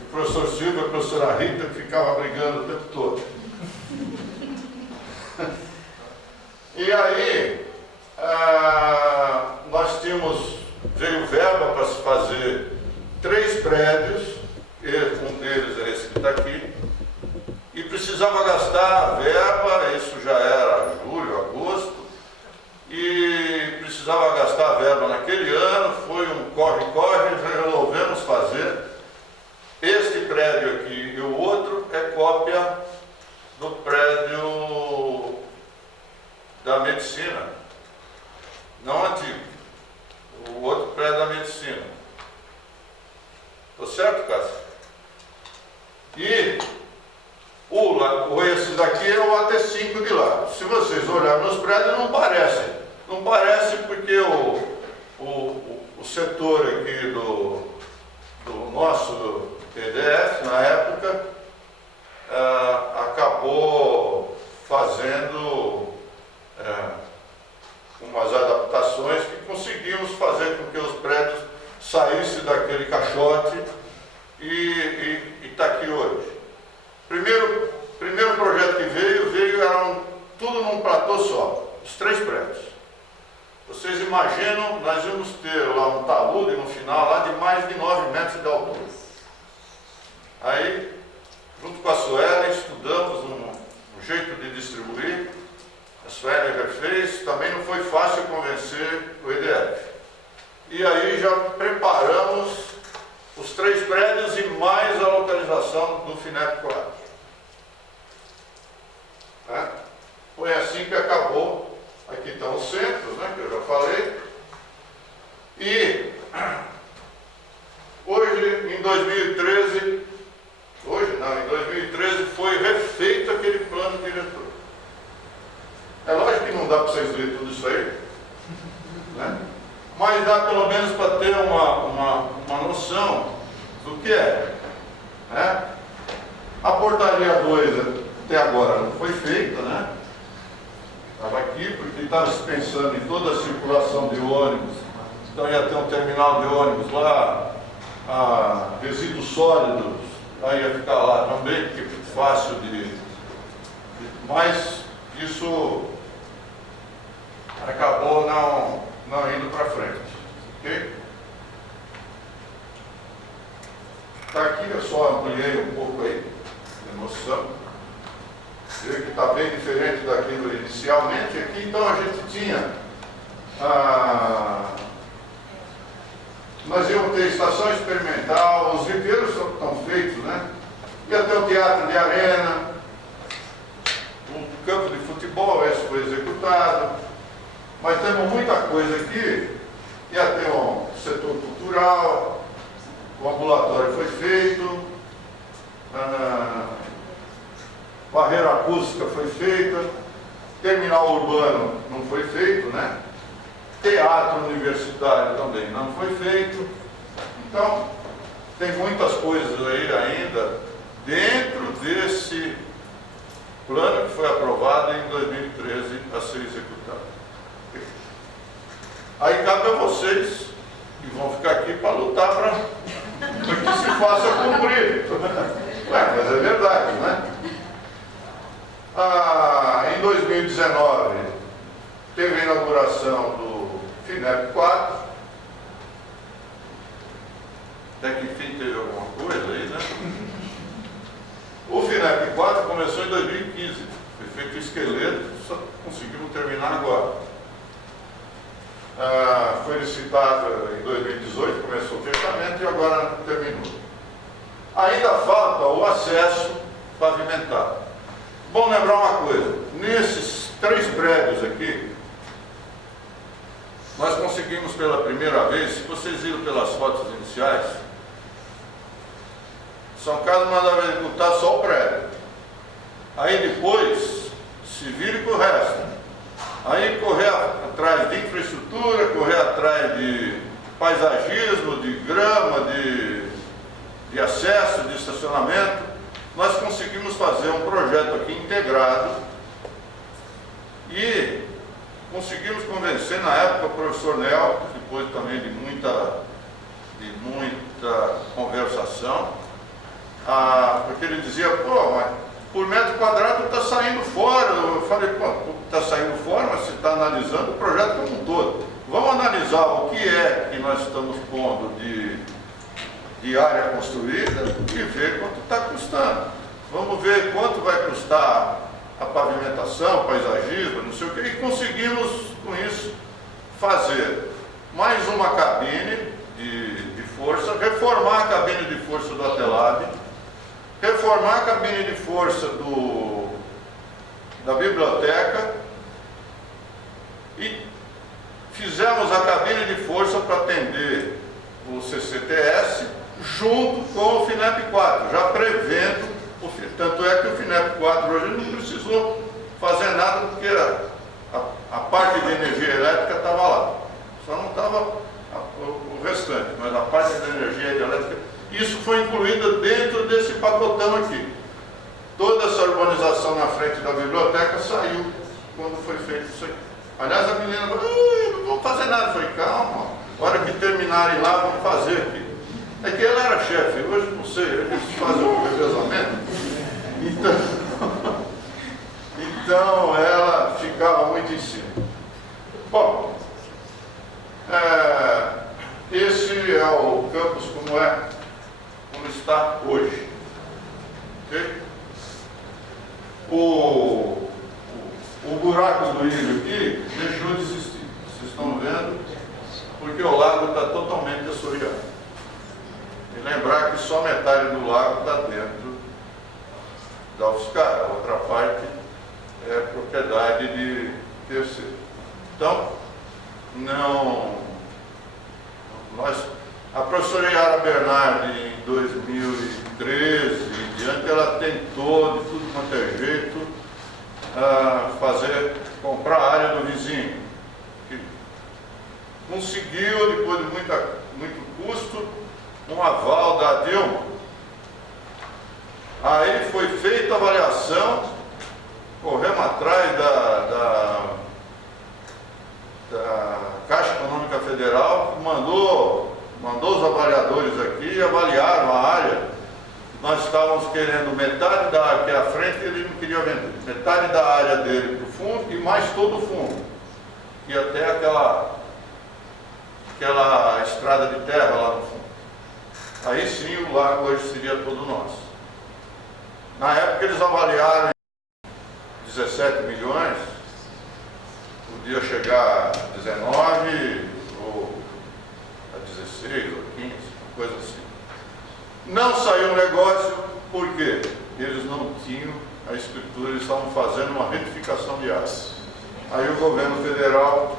O professor Silva e a professora Rita ficavam brigando o tempo todo. E aí, nós veio verba para se fazer 3 prédios, um deles é esse que está aqui, e precisava gastar verba, isso já era julho, agosto, e precisava gastar verba naquele ano, foi um corre-corre, resolvemos fazer. Este prédio aqui e o outro é cópia do prédio da medicina, não antigo, o outro prédio da medicina. Estou certo, Cássio? E esse daqui é o AT5 de lá. Se vocês olharem nos prédios, não parece. Não parece porque o setor aqui do nosso EDF, na época, acabou fazendo umas adaptações que conseguimos fazer com que os prédios saíssem daquele caixote e está aqui hoje. Primeiro projeto que veio era tudo num platô só, os 3 prédios. Vocês imaginam, nós íamos ter lá um talude no final, lá de mais de 9 metros de altura. Aí, junto com a Sueli, estudamos um jeito de distribuir. A Sueli refez, também não foi fácil convencer o EDF. E aí já preparamos os 3 prédios e mais a localização do FINEP 4. Foi assim que acabou. Aqui estão os centros, né, que eu já falei. E hoje, em 2013, foi refeito aquele plano diretor. É lógico que não dá para vocês lerem tudo isso aí, né? Mas dá pelo menos para ter uma noção do que é, né? A portaria 2 até agora não foi feita, né? Estava aqui porque estava se pensando em toda a circulação de ônibus, então ia ter um terminal de ônibus lá, resíduos sólidos, aí ia ficar lá também, porque é fácil mas isso acabou não indo para frente, ok? Está aqui, eu só ampliei um pouco aí, a noção. Vê que está bem diferente daquilo inicialmente. Aqui, então, a gente tinha nós íamos ter estação experimental, os viveiros estão feitos, né? Ia ter um teatro de arena, um campo de futebol, esse foi executado, mas temos muita coisa aqui. Ia ter um setor cultural, o ambulatório foi feito, barreira acústica foi feita, terminal urbano não foi feito, né? Teatro universitário também não foi feito. Então, tem muitas coisas aí ainda dentro desse plano que foi aprovado em 2013 a ser executado. Aí cabe a vocês, que vão ficar aqui para lutar para que se faça cumprir. Mas é verdade, né? Em 2019, teve a inauguração do FINEP 4. Até que enfim teve alguma coisa aí, né? O FINEP 4 começou em 2015. Foi feito o esqueleto, só conseguimos terminar agora. Foi licitado em 2018, começou o fechamento e agora terminou. Ainda falta o acesso pavimentado. Bom lembrar uma coisa, nesses 3 prédios aqui, nós conseguimos pela primeira vez, se vocês viram pelas fotos iniciais, São Carlos mandava executar só o prédio. Aí depois, se vire com o resto. Aí correr atrás de infraestrutura, correr atrás de paisagismo, de grama, de acesso, de estacionamento. Nós conseguimos fazer um projeto aqui integrado e conseguimos convencer na época o professor Nel, depois também de muita conversação, porque ele dizia, mas por metro quadrado está saindo fora. Eu falei, está saindo fora, mas você está analisando o projeto como um todo. Vamos analisar o que é que nós estamos pondo de área construída e ver quanto está custando. Vamos ver quanto vai custar a pavimentação, paisagismo, não sei o que, e conseguimos com isso fazer mais uma cabine de força, reformar a cabine de força do Atelab, reformar a cabine de força da biblioteca e fizemos a cabine de força para atender o CCTS junto com o FINEP 4, já prevendo, tanto é que o FINEP 4 hoje não precisou fazer nada porque a parte de energia elétrica estava lá, só não estava o restante, mas a parte de energia elétrica, isso foi incluído dentro desse pacotão aqui. Toda essa urbanização na frente da biblioteca saiu quando foi feito isso aqui. Aliás, a menina falou, não vamos fazer nada. Eu falei, calma, a hora que terminarem lá, vamos fazer aqui. É que ela era chefe, hoje não sei, eles fazem um revezamento. Então ela ficava muito em cima. Bom, esse é o campus como está hoje. Okay? O buraco do ilho aqui deixou de existir. Vocês estão vendo? Porque o lago está totalmente assoreado. E lembrar que só metade do lago está dentro da UFSCar, a outra parte é propriedade de terceiro. Então, a professora Yara Bernardi, em 2013 em diante, ela tentou, de tudo quanto é jeito, comprar a área do vizinho. Que conseguiu, depois de muito custo, um aval da Dilma. Aí foi feita a avaliação, corremos atrás da Caixa Econômica Federal, mandou os avaliadores aqui e avaliaram a área. Nós estávamos querendo metade da área, que é a frente, ele não queria vender. Metade da área dele para o fundo e mais todo o fundo. E até aquela estrada de terra lá no fundo. Aí sim o lago hoje seria todo nosso. Na época eles avaliaram em 17 milhões, podia chegar a 19 ou a 16 ou 15, uma coisa assim. Não saiu o negócio porque eles não tinham a escritura, eles estavam fazendo uma retificação de áreas. Aí o governo federal,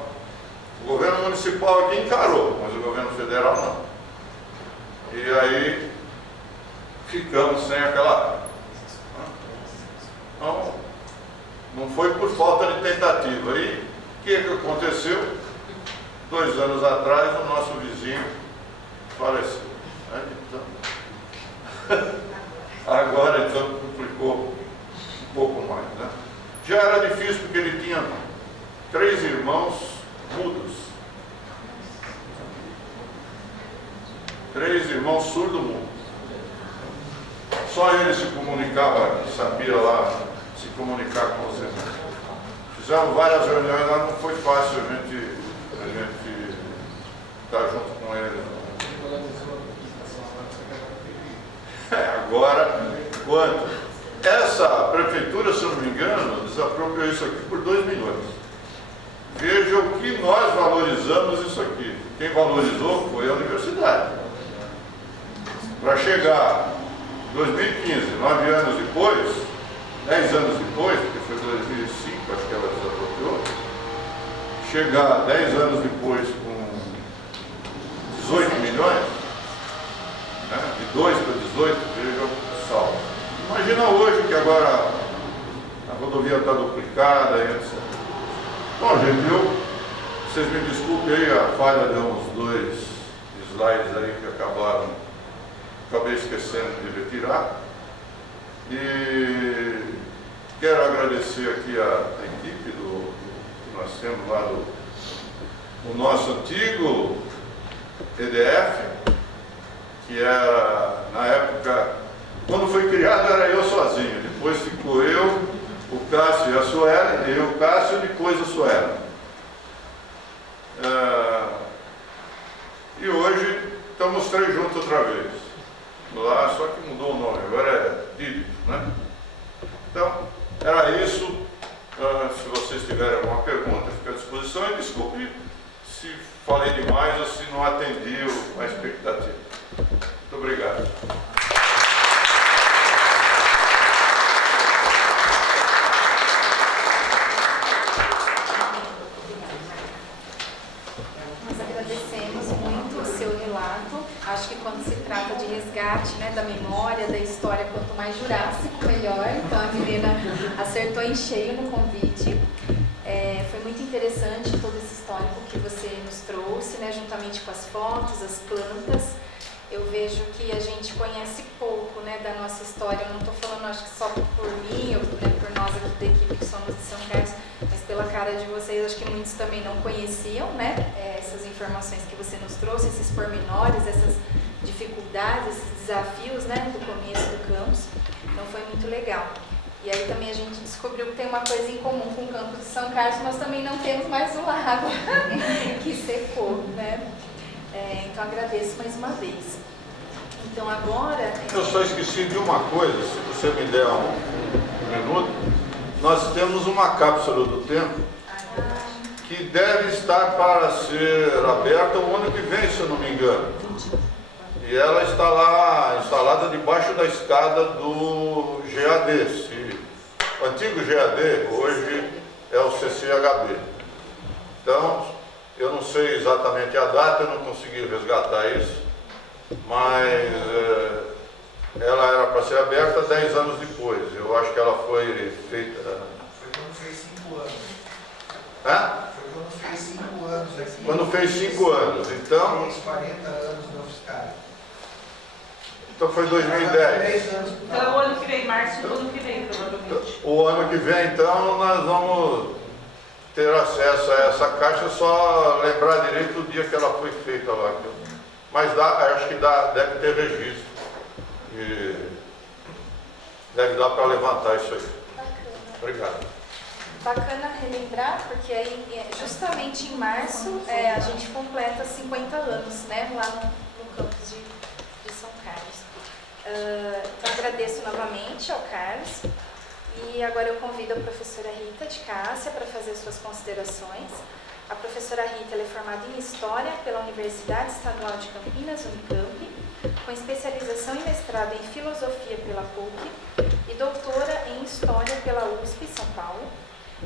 o governo municipal aqui encarou, mas o governo federal não. E aí ficamos sem aquela área. Então, não foi por falta de tentativa. Aí, o que aconteceu? 2 anos atrás, o nosso vizinho faleceu. Agora, então, complicou um pouco mais. Né? Já era difícil porque ele tinha 3 irmãos mudos. 3 irmãos surdo-mudos. Só ele se comunicava, sabia lá se comunicar com os irmãos. Fizemos várias reuniões, mas não foi fácil a gente estar junto com ele. Agora, quanto? Essa prefeitura, se eu não me engano, desapropriou isso aqui por 2 milhões. Veja o que nós valorizamos isso aqui. Quem valorizou foi a universidade. Para chegar em 2015, 9 anos depois, 10 anos depois, porque foi 2005, acho que ela desapropriou, chegar 10 anos depois com 18 milhões, né, de 2 para 18, veja o saldo. Imagina hoje que agora a rodovia está duplicada e etc. Bom, gente, vocês me desculpem aí a falha de uns 2 slides aí que acabei esquecendo de retirar. E quero agradecer aqui a equipe que nós temos lá do nosso antigo EDF, que era, na época, quando foi criado era eu sozinho, depois ficou eu, o Cássio e a Suelen, eu, o Cássio, e depois a Suelen. E hoje estamos 3 juntos outra vez. Lá, só que mudou o nome, agora é Dídito, né? Então, era isso. Se vocês tiverem alguma pergunta, fica à disposição. E desculpe se falei demais ou se não atendi a expectativa. Muito obrigado. Nós agradecemos muito o seu relato. Acho que quando se trata de resgate, né, da memória, da história, quanto mais jurássico, melhor. Então a menina acertou em cheio no convite. Foi muito interessante todo esse histórico que você nos trouxe, né, juntamente com as fotos, as plantas. eu vejo que a gente conhece pouco, né, da nossa história. Eu não estou falando, acho que só por mim, ou né, por nós aqui da equipe que somos de São Carlos, mas pela cara de vocês, acho que muitos também não conheciam, né, essas informações que você nos trouxe, esses pormenores, essas dificuldades, esses desafios, né, do começo do campus. Então foi muito legal. E aí também a gente descobriu que tem uma coisa em comum com o campus de São Carlos, nós também não temos mais o lago que secou, né? Então agradeço mais uma vez. Então agora... Eu só esqueci de uma coisa, se você me der um minuto. Nós temos uma cápsula do tempo que deve estar para ser aberta o ano que vem, se eu não me engano. E ela está lá, instalada debaixo da escada do GAD. O antigo GAD, hoje é o CCHB. Então, eu não sei exatamente a data, eu não consegui resgatar isso, mas ela era para ser aberta 10 anos depois. Eu acho que ela foi feita... Foi quando fez 5 anos. Hã? Foi quando fez 5 anos aqui. Quando fez 5 anos, então... Fez 40 anos no UFSCar. Então foi 2010. Então é o ano que vem, março do ano que vem, provavelmente. O ano que vem, então, nós vamos ter acesso a essa caixa, só lembrar direito o dia que ela foi feita lá. Mas acho que deve ter registro. E deve dar para levantar isso aí. Bacana. Obrigado. Bacana relembrar, porque aí justamente em março a gente completa 50 anos, né, lá no campus de São Carlos. Então agradeço novamente ao Carlos e agora eu convido a professora Rita de Cássia para fazer suas considerações. A professora Rita ela é formada em História pela Universidade Estadual de Campinas, Unicamp, com especialização e mestrado em Filosofia pela PUC e doutora em História pela USP, São Paulo.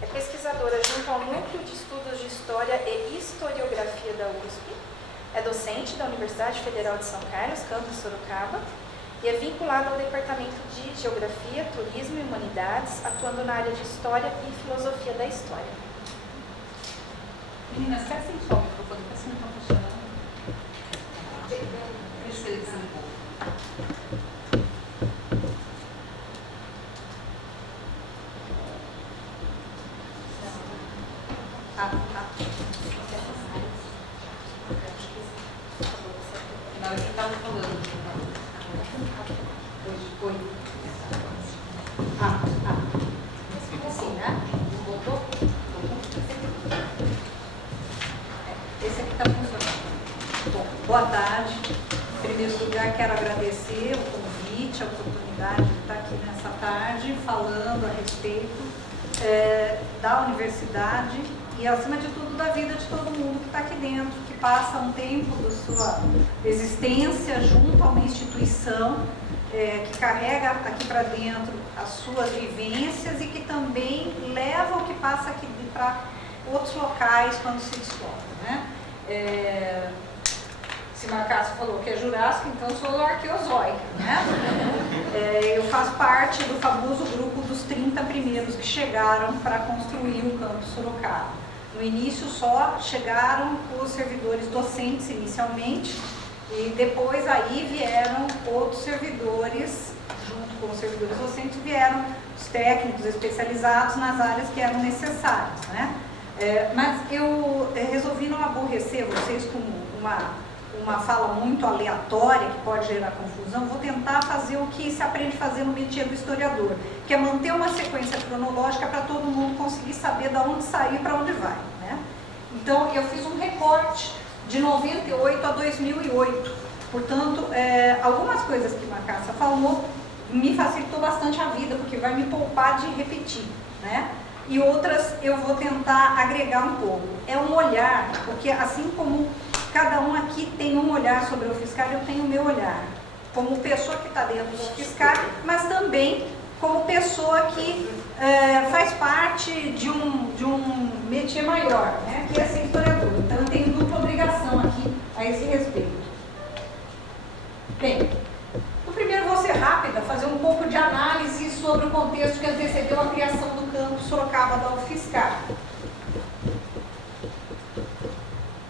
É pesquisadora junto ao Núcleo de Estudos de História e Historiografia da USP. É docente da Universidade Federal de São Carlos, campus Sorocaba, e é vinculada ao Departamento de Geografia, Turismo e Humanidades, atuando na área de História e Filosofia da História. Meninas, quer sentir o microfone? Parece que não está funcionando. Deixa ele desenvolver. Na hora que estava falando. Oi. Assim, né? Voltou? Esse aqui está funcionando. Bom, boa tarde. Em primeiro lugar, quero agradecer o convite, a oportunidade de estar aqui nessa tarde falando a respeito da universidade e, acima de tudo, da vida de todo mundo que está aqui dentro, que passa um tempo da sua existência junto a uma instituição que carrega aqui para dentro as suas vivências e que também leva o que passa aqui para outros locais quando se descobre, né? Se Macássio falou que é Jurássico, então eu sou arqueozoica, né? Eu faço parte do famoso grupo dos 30 primeiros que chegaram para construir o campus Sorocaba. No início só chegaram os servidores docentes inicialmente e depois aí vieram outros servidores, junto com os servidores docentes vieram os técnicos especializados nas áreas que eram necessárias, né? Mas eu resolvi não aborrecer vocês com uma fala muito aleatória que pode gerar confusão. Vou tentar fazer o que se aprende a fazer no métier do historiador, que é manter uma sequência cronológica para todo mundo conseguir saber de onde saiu e para onde vai, né? Então, eu fiz um recorte de 98 a 2008. Portanto, algumas coisas que Macássio falou me facilitou bastante a vida, porque vai me poupar de repetir, né? E outras eu vou tentar agregar um pouco. É um olhar, porque assim como cada um aqui tem um olhar sobre o UFSCar, eu tenho o meu olhar, como pessoa que está dentro do UFSCar, mas também como pessoa que faz parte de um métier maior, né, que é ser historiador. Então eu tenho dupla obrigação aqui a esse respeito. Bem, no primeiro vou ser rápida, fazer um pouco de análise sobre o contexto que antecedeu a criação do campus Sorocaba da UFSCar.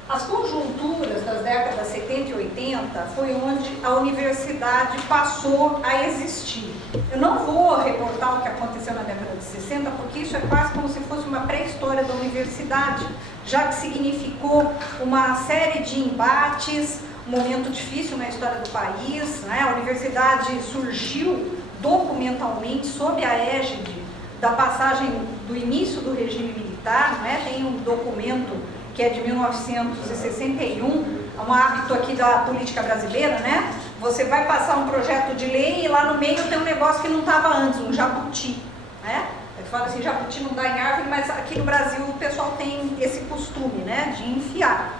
As conjunturas das décadas 70 e 80 60 foi onde a universidade passou a existir. Eu não vou reportar o que aconteceu na década de 60, porque isso é quase como se fosse uma pré-história da universidade, já que significou uma série de embates, um momento difícil na história do país, né? A universidade surgiu documentalmente sob a égide da passagem do início do regime militar, né? Tem um documento que é de 1961, é um hábito aqui da política brasileira, né? Você vai passar um projeto de lei e lá no meio tem um negócio que não estava antes, um jabuti, né? Eu falo assim, jabuti não dá em árvore, mas aqui no Brasil o pessoal tem esse costume, né, de enfiar.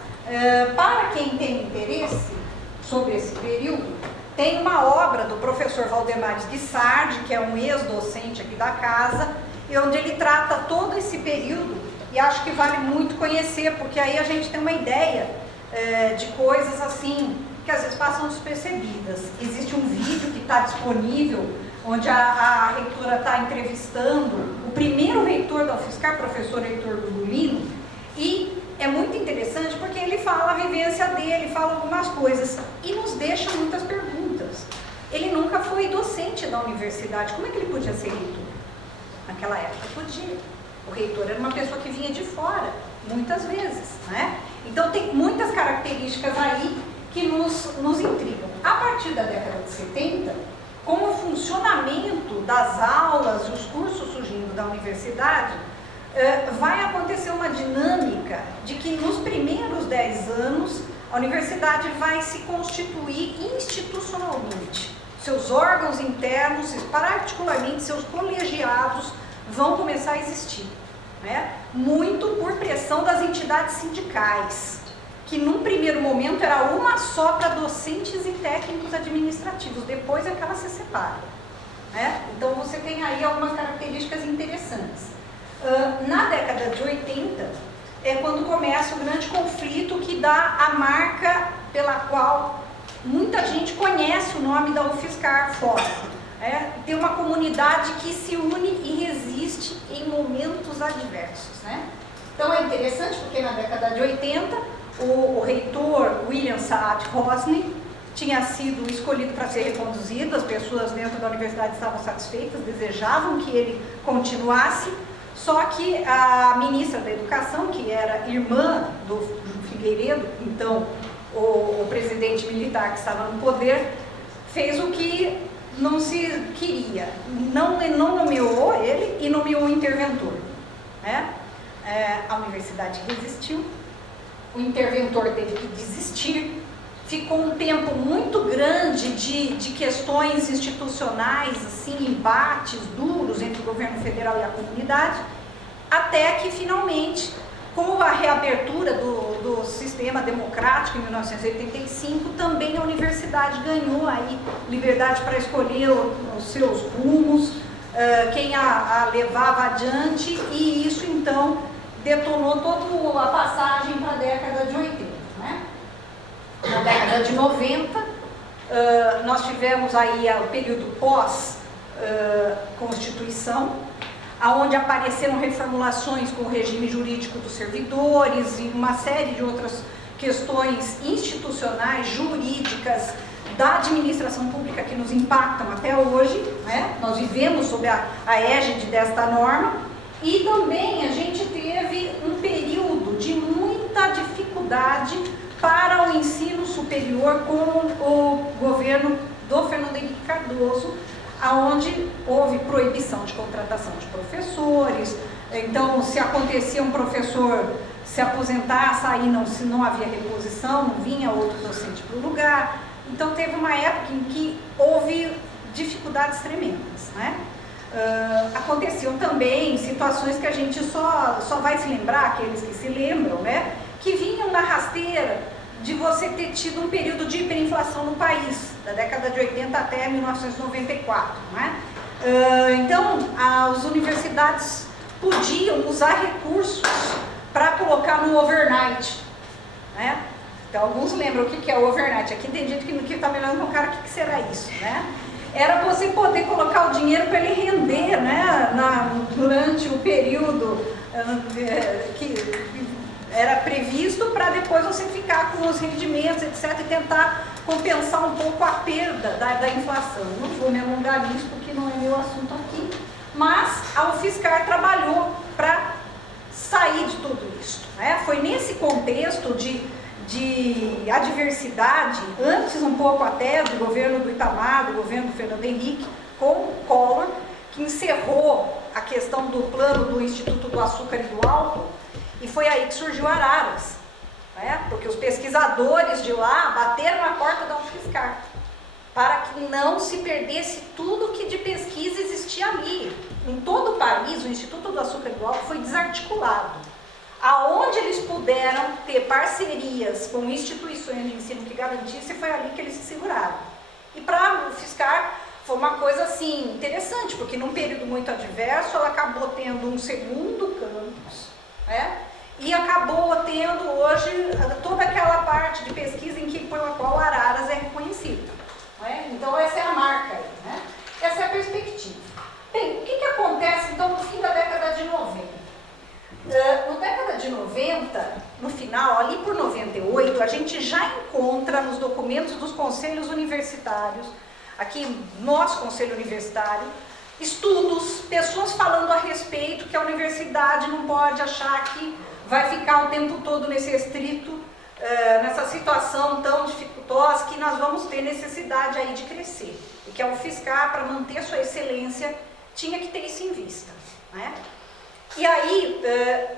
Para quem tem interesse sobre esse período, tem uma obra do professor Valdemar Guissardi, que é um ex-docente aqui da casa, onde ele trata todo esse período, e acho que vale muito conhecer, porque aí a gente tem uma ideia de coisas assim, que às vezes passam despercebidas. Existe um vídeo que está disponível, onde a reitora está entrevistando o primeiro reitor da UFSCar, professor Heitor Dugolino, e é muito interessante porque ele fala a vivência dele, fala algumas coisas e nos deixa muitas perguntas. Ele nunca foi docente da universidade, como é que ele podia ser reitor? Naquela época podia. O reitor era uma pessoa que vinha de fora, muitas vezes, né? Então tem muitas características aí que nos intrigam. A partir da década de 70, com o funcionamento das aulas e os cursos surgindo da universidade, vai acontecer uma dinâmica de que nos primeiros 10 anos a universidade vai se constituir institucionalmente. Seus órgãos internos, particularmente seus colegiados, vão começar a existir, né? Muito por pressão das entidades sindicais, que num primeiro momento era uma só para docentes e técnicos administrativos, depois é que elas se separam, né? Então você tem aí algumas características interessantes. Na década de 80 é quando começa o grande conflito que dá a marca pela qual muita gente conhece o nome da UFSCar fora. Tem uma comunidade que se une e resiste em momentos adversos, né? Então é interessante porque na década de 80 o reitor William Saad Hosni tinha sido escolhido para ser reconduzido, as pessoas dentro da universidade estavam satisfeitas, desejavam que ele continuasse, só que a ministra da Educação, que era irmã do Figueiredo, então o presidente militar que estava no poder, fez o que não se queria, não nomeou ele e nomeou o interventor, né? A universidade resistiu, o interventor teve que desistir, ficou um tempo muito grande de questões institucionais, assim, embates duros entre o governo federal e a comunidade, até que finalmente, com a reabertura do sistema democrático em 1985, também a universidade ganhou aí liberdade para escolher os seus rumos, quem a levava adiante, e isso então detonou toda a passagem para a década de 80, né? Na década de 90, nós tivemos aí o período pós-Constituição, onde apareceram reformulações com o regime jurídico dos servidores e uma série de outras questões institucionais, jurídicas, da administração pública que nos impactam até hoje, né? Nós vivemos sob a égide desta norma, e também a gente teve um período de muita dificuldade para o ensino superior com o governo do Fernando Henrique Cardoso, onde houve proibição de contratação de professores. Então, se acontecia um professor se aposentar, sair, se não havia reposição, não vinha outro docente para o lugar. Então, teve uma época em que houve dificuldades tremendas, né? Aconteciam também situações que a gente só vai se lembrar, aqueles que se lembram, né? Que vinham na rasteira de você ter tido um período de hiperinflação no país, da década de 80 até 1994, né? Então, as universidades podiam usar recursos para colocar no overnight, né? Então, alguns lembram o que é o overnight. Aqui tem gente que está me olhando com cara, o que será isso, né? Era você poder colocar o dinheiro para ele render, né? Durante o período que era previsto, para depois você ficar com os rendimentos, etc., e tentar compensar um pouco a perda da inflação. Não vou me alongar nisso porque não é meu assunto aqui, mas a UFSCar trabalhou para sair de tudo isso, né? Foi nesse contexto de adversidade, antes um pouco até do governo do Itamar, do governo do Fernando Henrique, com o Collor, que encerrou a questão do plano do Instituto do Açúcar e do Álcool, e foi aí que surgiu Araras, né? Porque os pesquisadores de lá bateram na porta da UFSCar, para que não se perdesse tudo que de pesquisa existia ali. Em todo o país, o Instituto do Açúcar e do Álcool foi desarticulado. Aonde eles puderam ter parcerias com instituições de ensino que garantissem, foi ali que eles se seguraram. E para a UFSCar foi uma coisa assim interessante, porque num período muito adverso ela acabou tendo um segundo campus, né? E acabou tendo hoje toda aquela parte de pesquisa pela qual Araras é reconhecida, né? Então essa é a marca aí, né? Essa é a perspectiva. Bem, o que acontece então no fim da década de 90? Na década de 90, no final, ali por 98, a gente já encontra nos documentos dos conselhos universitários, aqui nosso conselho universitário, estudos, pessoas falando a respeito que a universidade não pode achar que vai ficar o tempo todo nesse restrito, nessa situação tão dificultosa, que nós vamos ter necessidade aí de crescer. E que a UFSCar, para manter sua excelência, tinha que ter isso em vista, né? E aí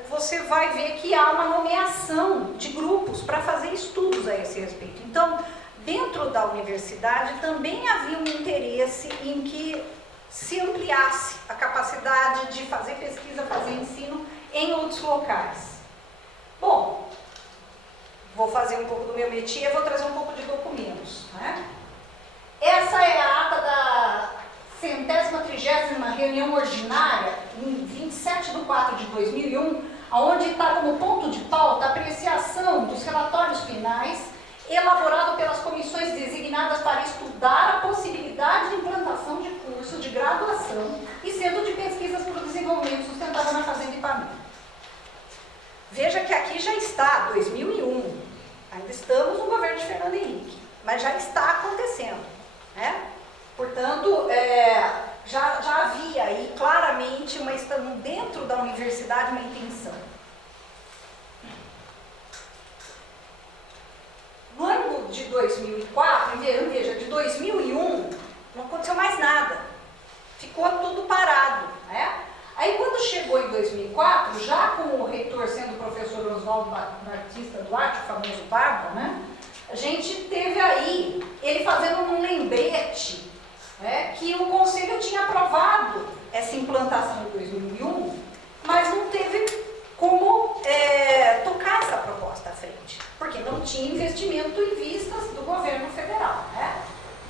você vai ver que há uma nomeação de grupos para fazer estudos a esse respeito. Então, dentro da universidade também havia um interesse em que se ampliasse a capacidade de fazer pesquisa, fazer ensino em outros locais. Bom, vou fazer um pouco do meu métier, vou trazer um pouco de documentos, né? Essa é a ata da 130ª reunião ordinária, em 27/4/2001, onde está como ponto de pauta a apreciação dos relatórios finais elaborado pelas comissões designadas para estudar a possibilidade de implantação de cursos de graduação e centro de pesquisas para o desenvolvimento sustentável na Fazenda Ipanema. Veja que aqui já está, 2001, ainda estamos no governo de Fernando Henrique, mas já está acontecendo, né? Portanto, já havia aí claramente dentro da universidade uma intenção. No ano de 2004, veja, de 2001, não aconteceu mais nada. Ficou tudo parado, né? Aí quando chegou em 2004, já com o reitor sendo o professor Oswaldo Batista Duarte, o famoso Barba, né? A gente teve aí, ele fazendo um lembrete, né, que o Conselho tinha aprovado essa implantação em 2001, mas não teve como tocar essa proposta à frente, porque não tinha investimento em vistas do governo federal, né?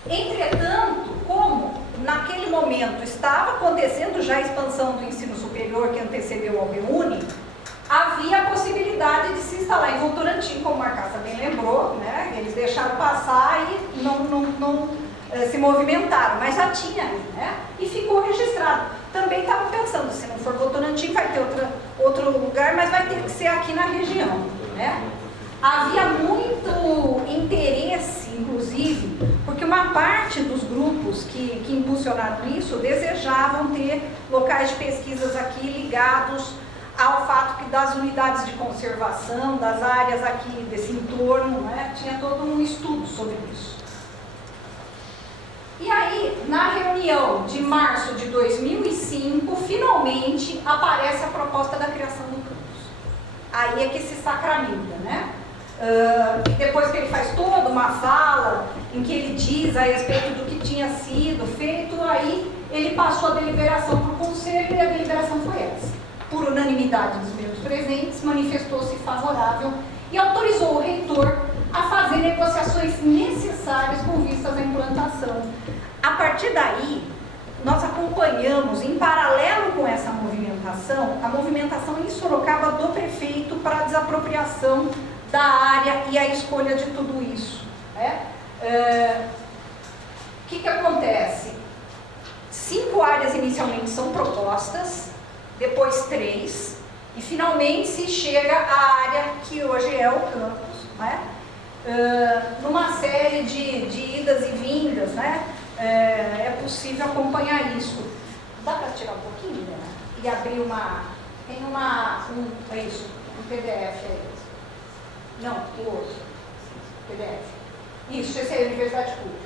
Entretanto, como naquele momento estava acontecendo já a expansão do ensino superior que antecedeu ao Reúne, havia a possibilidade de se instalar em Votorantim, como o Marcás também lembrou, né? Eles deixaram passar e não se movimentaram, mas já tinha aí, né? E ficou registrado. Também estava pensando, se não for Votorantim, vai ter outro lugar, mas vai ter que ser aqui na região, né? Havia muito interesse, inclusive, porque uma parte dos grupos que impulsionaram isso desejavam ter locais de pesquisas aqui ligados ao fato que das unidades de conservação, das áreas aqui desse entorno, né? Tinha todo um estudo sobre isso. E aí, na reunião de março de 2005, finalmente aparece a proposta da criação do campus. Aí é que se sacramenta, né? Depois que ele faz toda uma fala em que ele diz a respeito do que tinha sido feito, aí ele passou a deliberação para o Conselho e a deliberação foi essa. Por unanimidade dos membros presentes, manifestou-se favorável e autorizou o reitor a fazer negociações necessárias com vistas à implantação. A partir daí, nós acompanhamos, em paralelo com essa movimentação, a movimentação em Sorocaba do prefeito para a desapropriação da área e a escolha de tudo isso, né? O que acontece? 5 áreas inicialmente são propostas, depois 3, e finalmente se chega à área que hoje é o campus, né? numa série de idas e vindas, né? É possível acompanhar isso. Dá para tirar um pouquinho, né? E abrir tem um PDF aí. Não, o outro. PDF. Isso, esse é a Universidade Pública.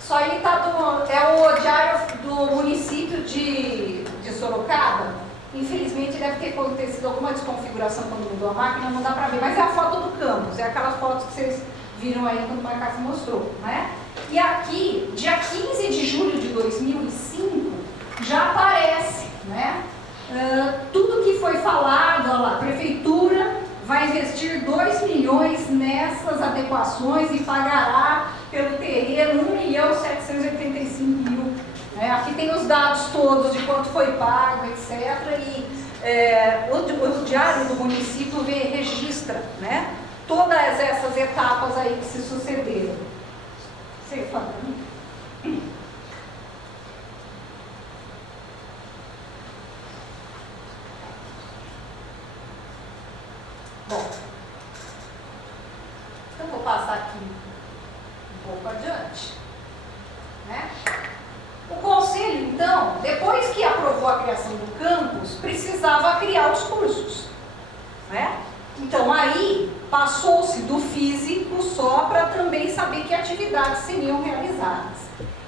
Isso aí é o diário do município de Sorocaba. Infelizmente deve ter acontecido alguma desconfiguração quando mudou a máquina, não dá para ver, mas é a foto do campus, é aquelas fotos que vocês viram aí quando o Marcos mostrou, né? E aqui, dia 15 de julho de 2005, já aparece, né? Tudo que foi falado, olha lá, a prefeitura vai investir 2 milhões nessas adequações e pagará pelo terreno 1.785.000. Aqui tem os dados todos de quanto foi pago, etc. E o diário do município registra, né, todas essas etapas aí que se sucederam. Você fala? Bom, então vou passar aqui um pouco adiante, né? O conselho, então, depois que aprovou a criação do campus, precisava criar os cursos, né? Então aí passou-se do físico só para também saber que atividades seriam realizadas.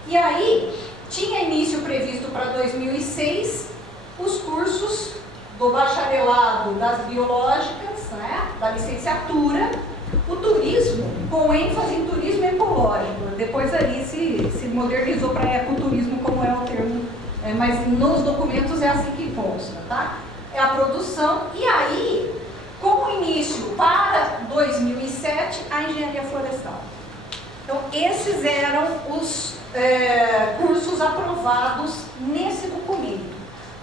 E aí tinha início previsto para 2006 os cursos do bacharelado das biológicas, né, da licenciatura, o turismo, com ênfase em turismo ecológico. Depois ali se modernizou para ecoturismo, como é o termo, mas nos documentos é assim que consta, tá? É a produção, e aí, como início para 2007, a engenharia florestal. Então, esses eram os cursos aprovados nesse documento.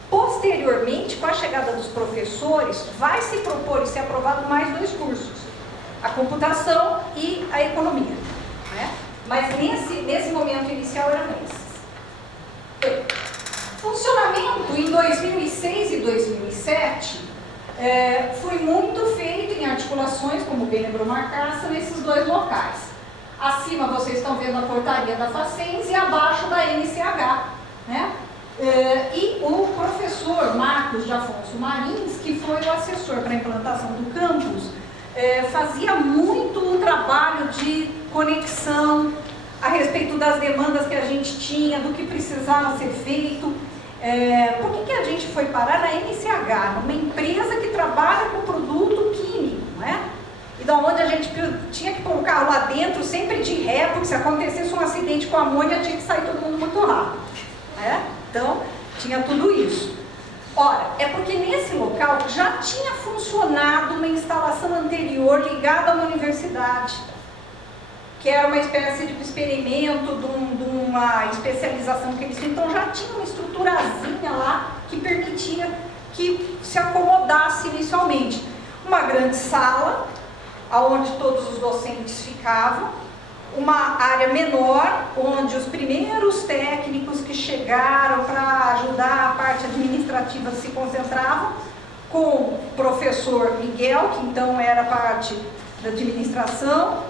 Posteriormente, com a chegada dos professores, vai se propor e ser aprovado mais 2 cursos, a computação e a economia, né? Mas nesse momento inicial eram esses. Funcionamento em 2006 e 2007 foi muito feito em articulações, como bem lembrou Marcaça, nesses 2 locais. Acima vocês estão vendo a portaria da Facens e abaixo da NCH, né? E o professor Marcos de Afonso Marins, que foi o assessor para a implantação do campus, fazia muito o trabalho de conexão a respeito das demandas que a gente tinha, do que precisava ser feito. Por que a gente foi parar na NCH, uma empresa que trabalha com produto químico, né? E da onde a gente tinha que pôr o carro lá dentro, sempre de ré, porque se acontecesse um acidente com amônia, tinha que sair todo mundo muito rápido, né? Então, tinha tudo isso. Ora, é porque nesse local já tinha funcionado uma instalação anterior ligada a uma universidade, que era uma espécie de experimento, de uma especialização que eles tinham. Então já tinha uma estruturazinha lá que permitia que se acomodasse inicialmente. Uma grande sala, onde todos os docentes ficavam, uma área menor, onde os primeiros técnicos que chegaram para ajudar a parte administrativa se concentravam, com o professor Miguel, que então era parte da administração,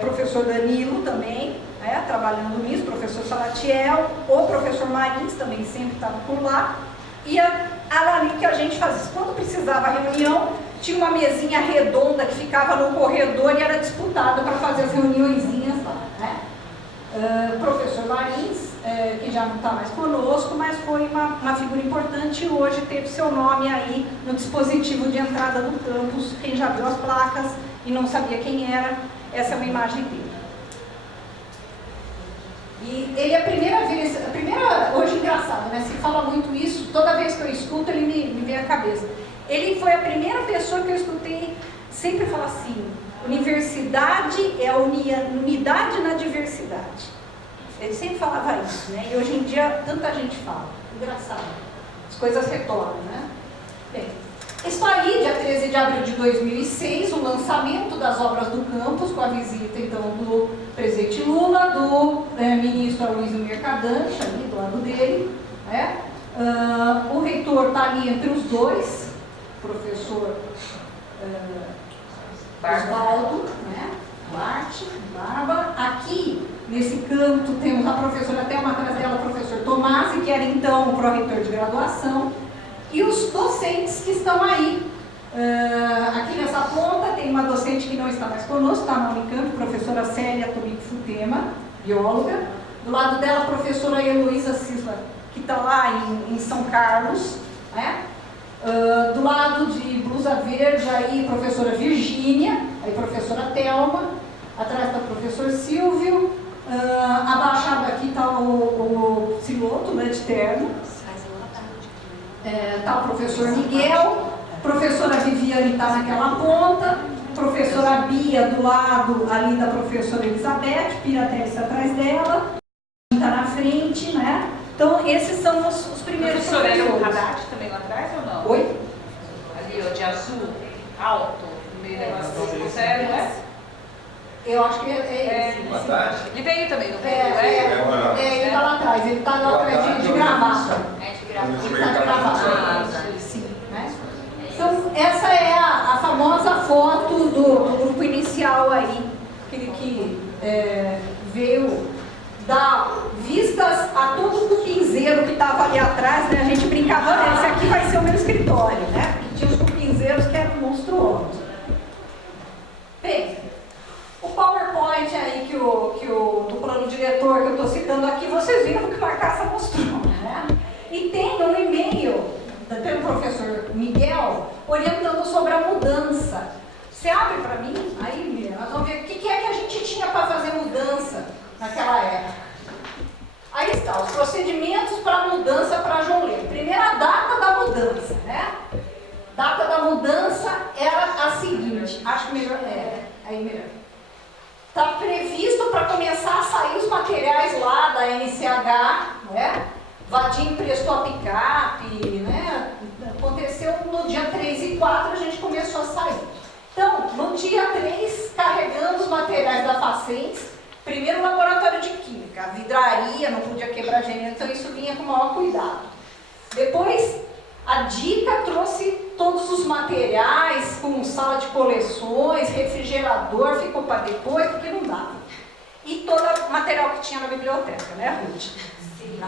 professor Danilo também, né, trabalhando nisso, professor Salatiel, o professor Marins também sempre estava por lá, e ali que a gente fazia. Quando precisava reunião, tinha uma mesinha redonda que ficava no corredor e era disputada para fazer as reuniõezinhas lá, né? Professor Marins, que já não está mais conosco, mas foi uma figura importante e hoje teve seu nome aí no dispositivo de entrada do campus. Quem já viu as placas e não sabia quem era, essa é uma imagem dele. E ele é a primeira, hoje engraçado, né? Se fala muito isso, toda vez que eu escuto ele me vem à cabeça. Ele foi a primeira pessoa que eu escutei sempre falar assim: universidade é a unidade na diversidade. Ele sempre falava isso, né? E hoje em dia tanta gente fala. Engraçado. As coisas retornam, né? Bem, isso aí, dia 13 de abril de 2006, o lançamento das obras do campus, com a visita, então, do presidente Lula, do ministro Aloysio Mercadante, ali do lado dele, né? O reitor está ali entre os dois, professor Osvaldo, né? Bart, Bárbara. Aqui, nesse canto, temos a professora, até uma atrás dela, o professor Tomasi, que era então o pró-reitor de graduação, e os docentes que estão aí. Aqui nessa ponta tem uma docente que não está mais conosco, está na Unicamp, professora Célia Tomic Futema, bióloga. Do lado dela, a professora Heloísa Cisla, que está lá em São Carlos, né? Do lado de blusa verde, aí, professora Virgínia, aí professora Thelma, atrás está o professor Silvio, abaixado aqui está o Siloto, né, de terno, está o professor Miguel, professora Viviane está naquela ponta, professora Bia do lado ali da professora Elizabeth, Piratelli está atrás dela, está na frente, né? Então, esses são os primeiros professor era o professores. Haddad também lá atrás ou não? Oi? Ali, ó, de azul, alto, no meio da nossa série, não é? Eu acho que é esse. Boa tarde. Ele veio também, não veio? Ele está lá atrás, ele está lá atrás de gravata. É de Ele gravata. está de gravata. Ah, Sim, né? Então, essa é a famosa foto do grupo inicial aí, que veio dar vistas a todo o cupinzeiro que estava ali atrás, né? A gente brincava, esse aqui vai ser o meu escritório, né? Porque tinha os cupinzeiros que eram monstruosos. Bem, o PowerPoint aí do plano diretor que eu estou citando aqui, vocês viram que o Marcaça mostrou, né? E tem um e-mail pelo professor Miguel orientando sobre a mudança. Você abre para mim? Aí, Miriam, nós vamos ver o que é que a gente tinha para fazer mudança naquela época. Aí está, os procedimentos para mudança para João Leme. Primeira data da mudança, né? Data da mudança era a seguinte, acho que melhor aí melhor. Está previsto para começar a sair os materiais lá da NCH, né? Vadim emprestou a picape, né? Aconteceu no dia 3 e 4, a gente começou a sair. Então, no dia 3, carregando os materiais da Facens, primeiro o laboratório de química, a vidraria, não podia quebrar gênero, então isso vinha com o maior cuidado. Depois, a Dica trouxe todos os materiais, com sala de coleções, refrigerador, ficou para depois, porque não dava. E todo o material que tinha na biblioteca, né, Ruth? Sim.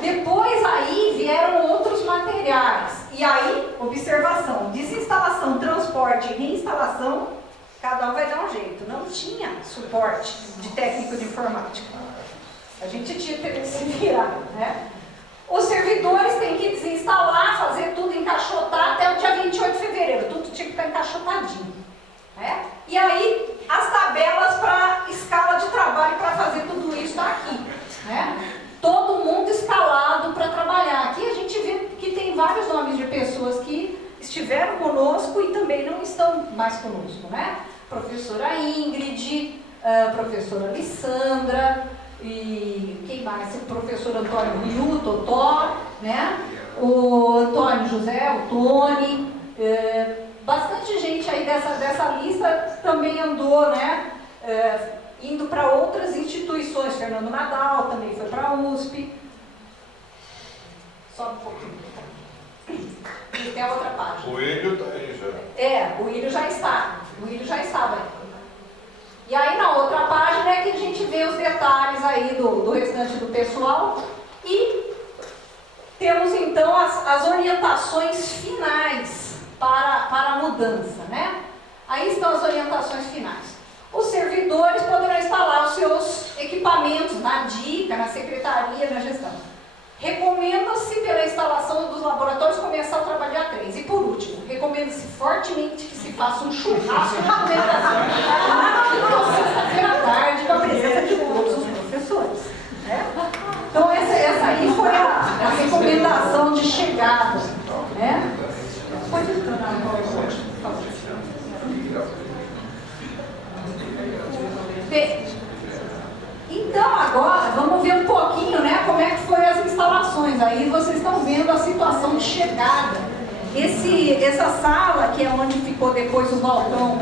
Depois aí vieram outros materiais. E aí, observação, desinstalação, transporte e reinstalação, cada um vai dar um jeito. Não tinha suporte de técnico de informática. A gente tinha que se virar, né? Os servidores têm que desinstalar, fazer tudo, encaixotar até o dia 28 de fevereiro. Tudo tinha que estar encaixotadinho, né? E aí, as tabelas para escala de trabalho para fazer tudo isso está aqui, né? Todo mundo escalado para trabalhar. Aqui a gente vê que tem vários nomes de pessoas que estiveram conosco e também não estão mais conosco, né? Professora Ingrid, professora Alessandra, e quem mais? O professor Antônio Riu, Totó, né? O Antônio José, o Tony, bastante gente aí dessa lista também andou, né? Indo para outras instituições. Fernando Nadal também foi para a USP. Só um pouquinho. E tem a outra página. O Ilho está aí já. O Ilho já está. O Ilho já estava aí. E aí na outra página é que a gente vê os detalhes aí do restante do pessoal. E temos então as orientações finais para a mudança, né? Aí estão as orientações finais. Os servidores poderão instalar os seus equipamentos na Dica, na secretaria, na gestão. Recomenda-se, pela instalação dos laboratórios, começar o trabalho dia 3. E por último, recomenda-se fortemente que se faça um churrasco de recomendação na sexta-feira à tarde, com a presença de todos os professores, né? Então essa aí foi a recomendação de chegada, né? Pode tornar a PowerPoint, por favor. Bem, então agora vamos ver um pouquinho, né, como é que foi as instalações. Aí vocês estão vendo a situação de chegada. Essa sala, que é onde ficou depois o balcão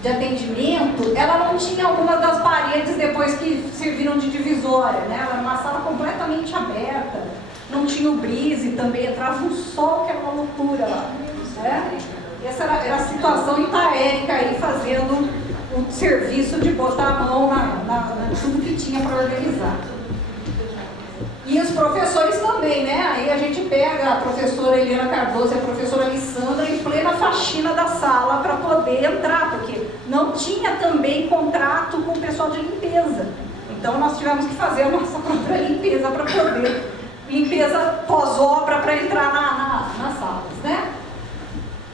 de atendimento, ela não tinha algumas das paredes depois que serviram de divisória, né? Ela era uma sala completamente aberta, não tinha o brise, também entrava um sol que era uma loucura lá, né? Essa era a situação Itaérica aí, fazendo o serviço de botar a mão na tudo que tinha para organizar. E os professores também, né? Aí a gente pega a professora Helena Cardoso e a professora Alessandra em plena faxina da sala para poder entrar, porque não tinha também contrato com o pessoal de limpeza. Então nós tivemos que fazer a nossa própria limpeza para poder, limpeza pós-obra para entrar nas salas, né?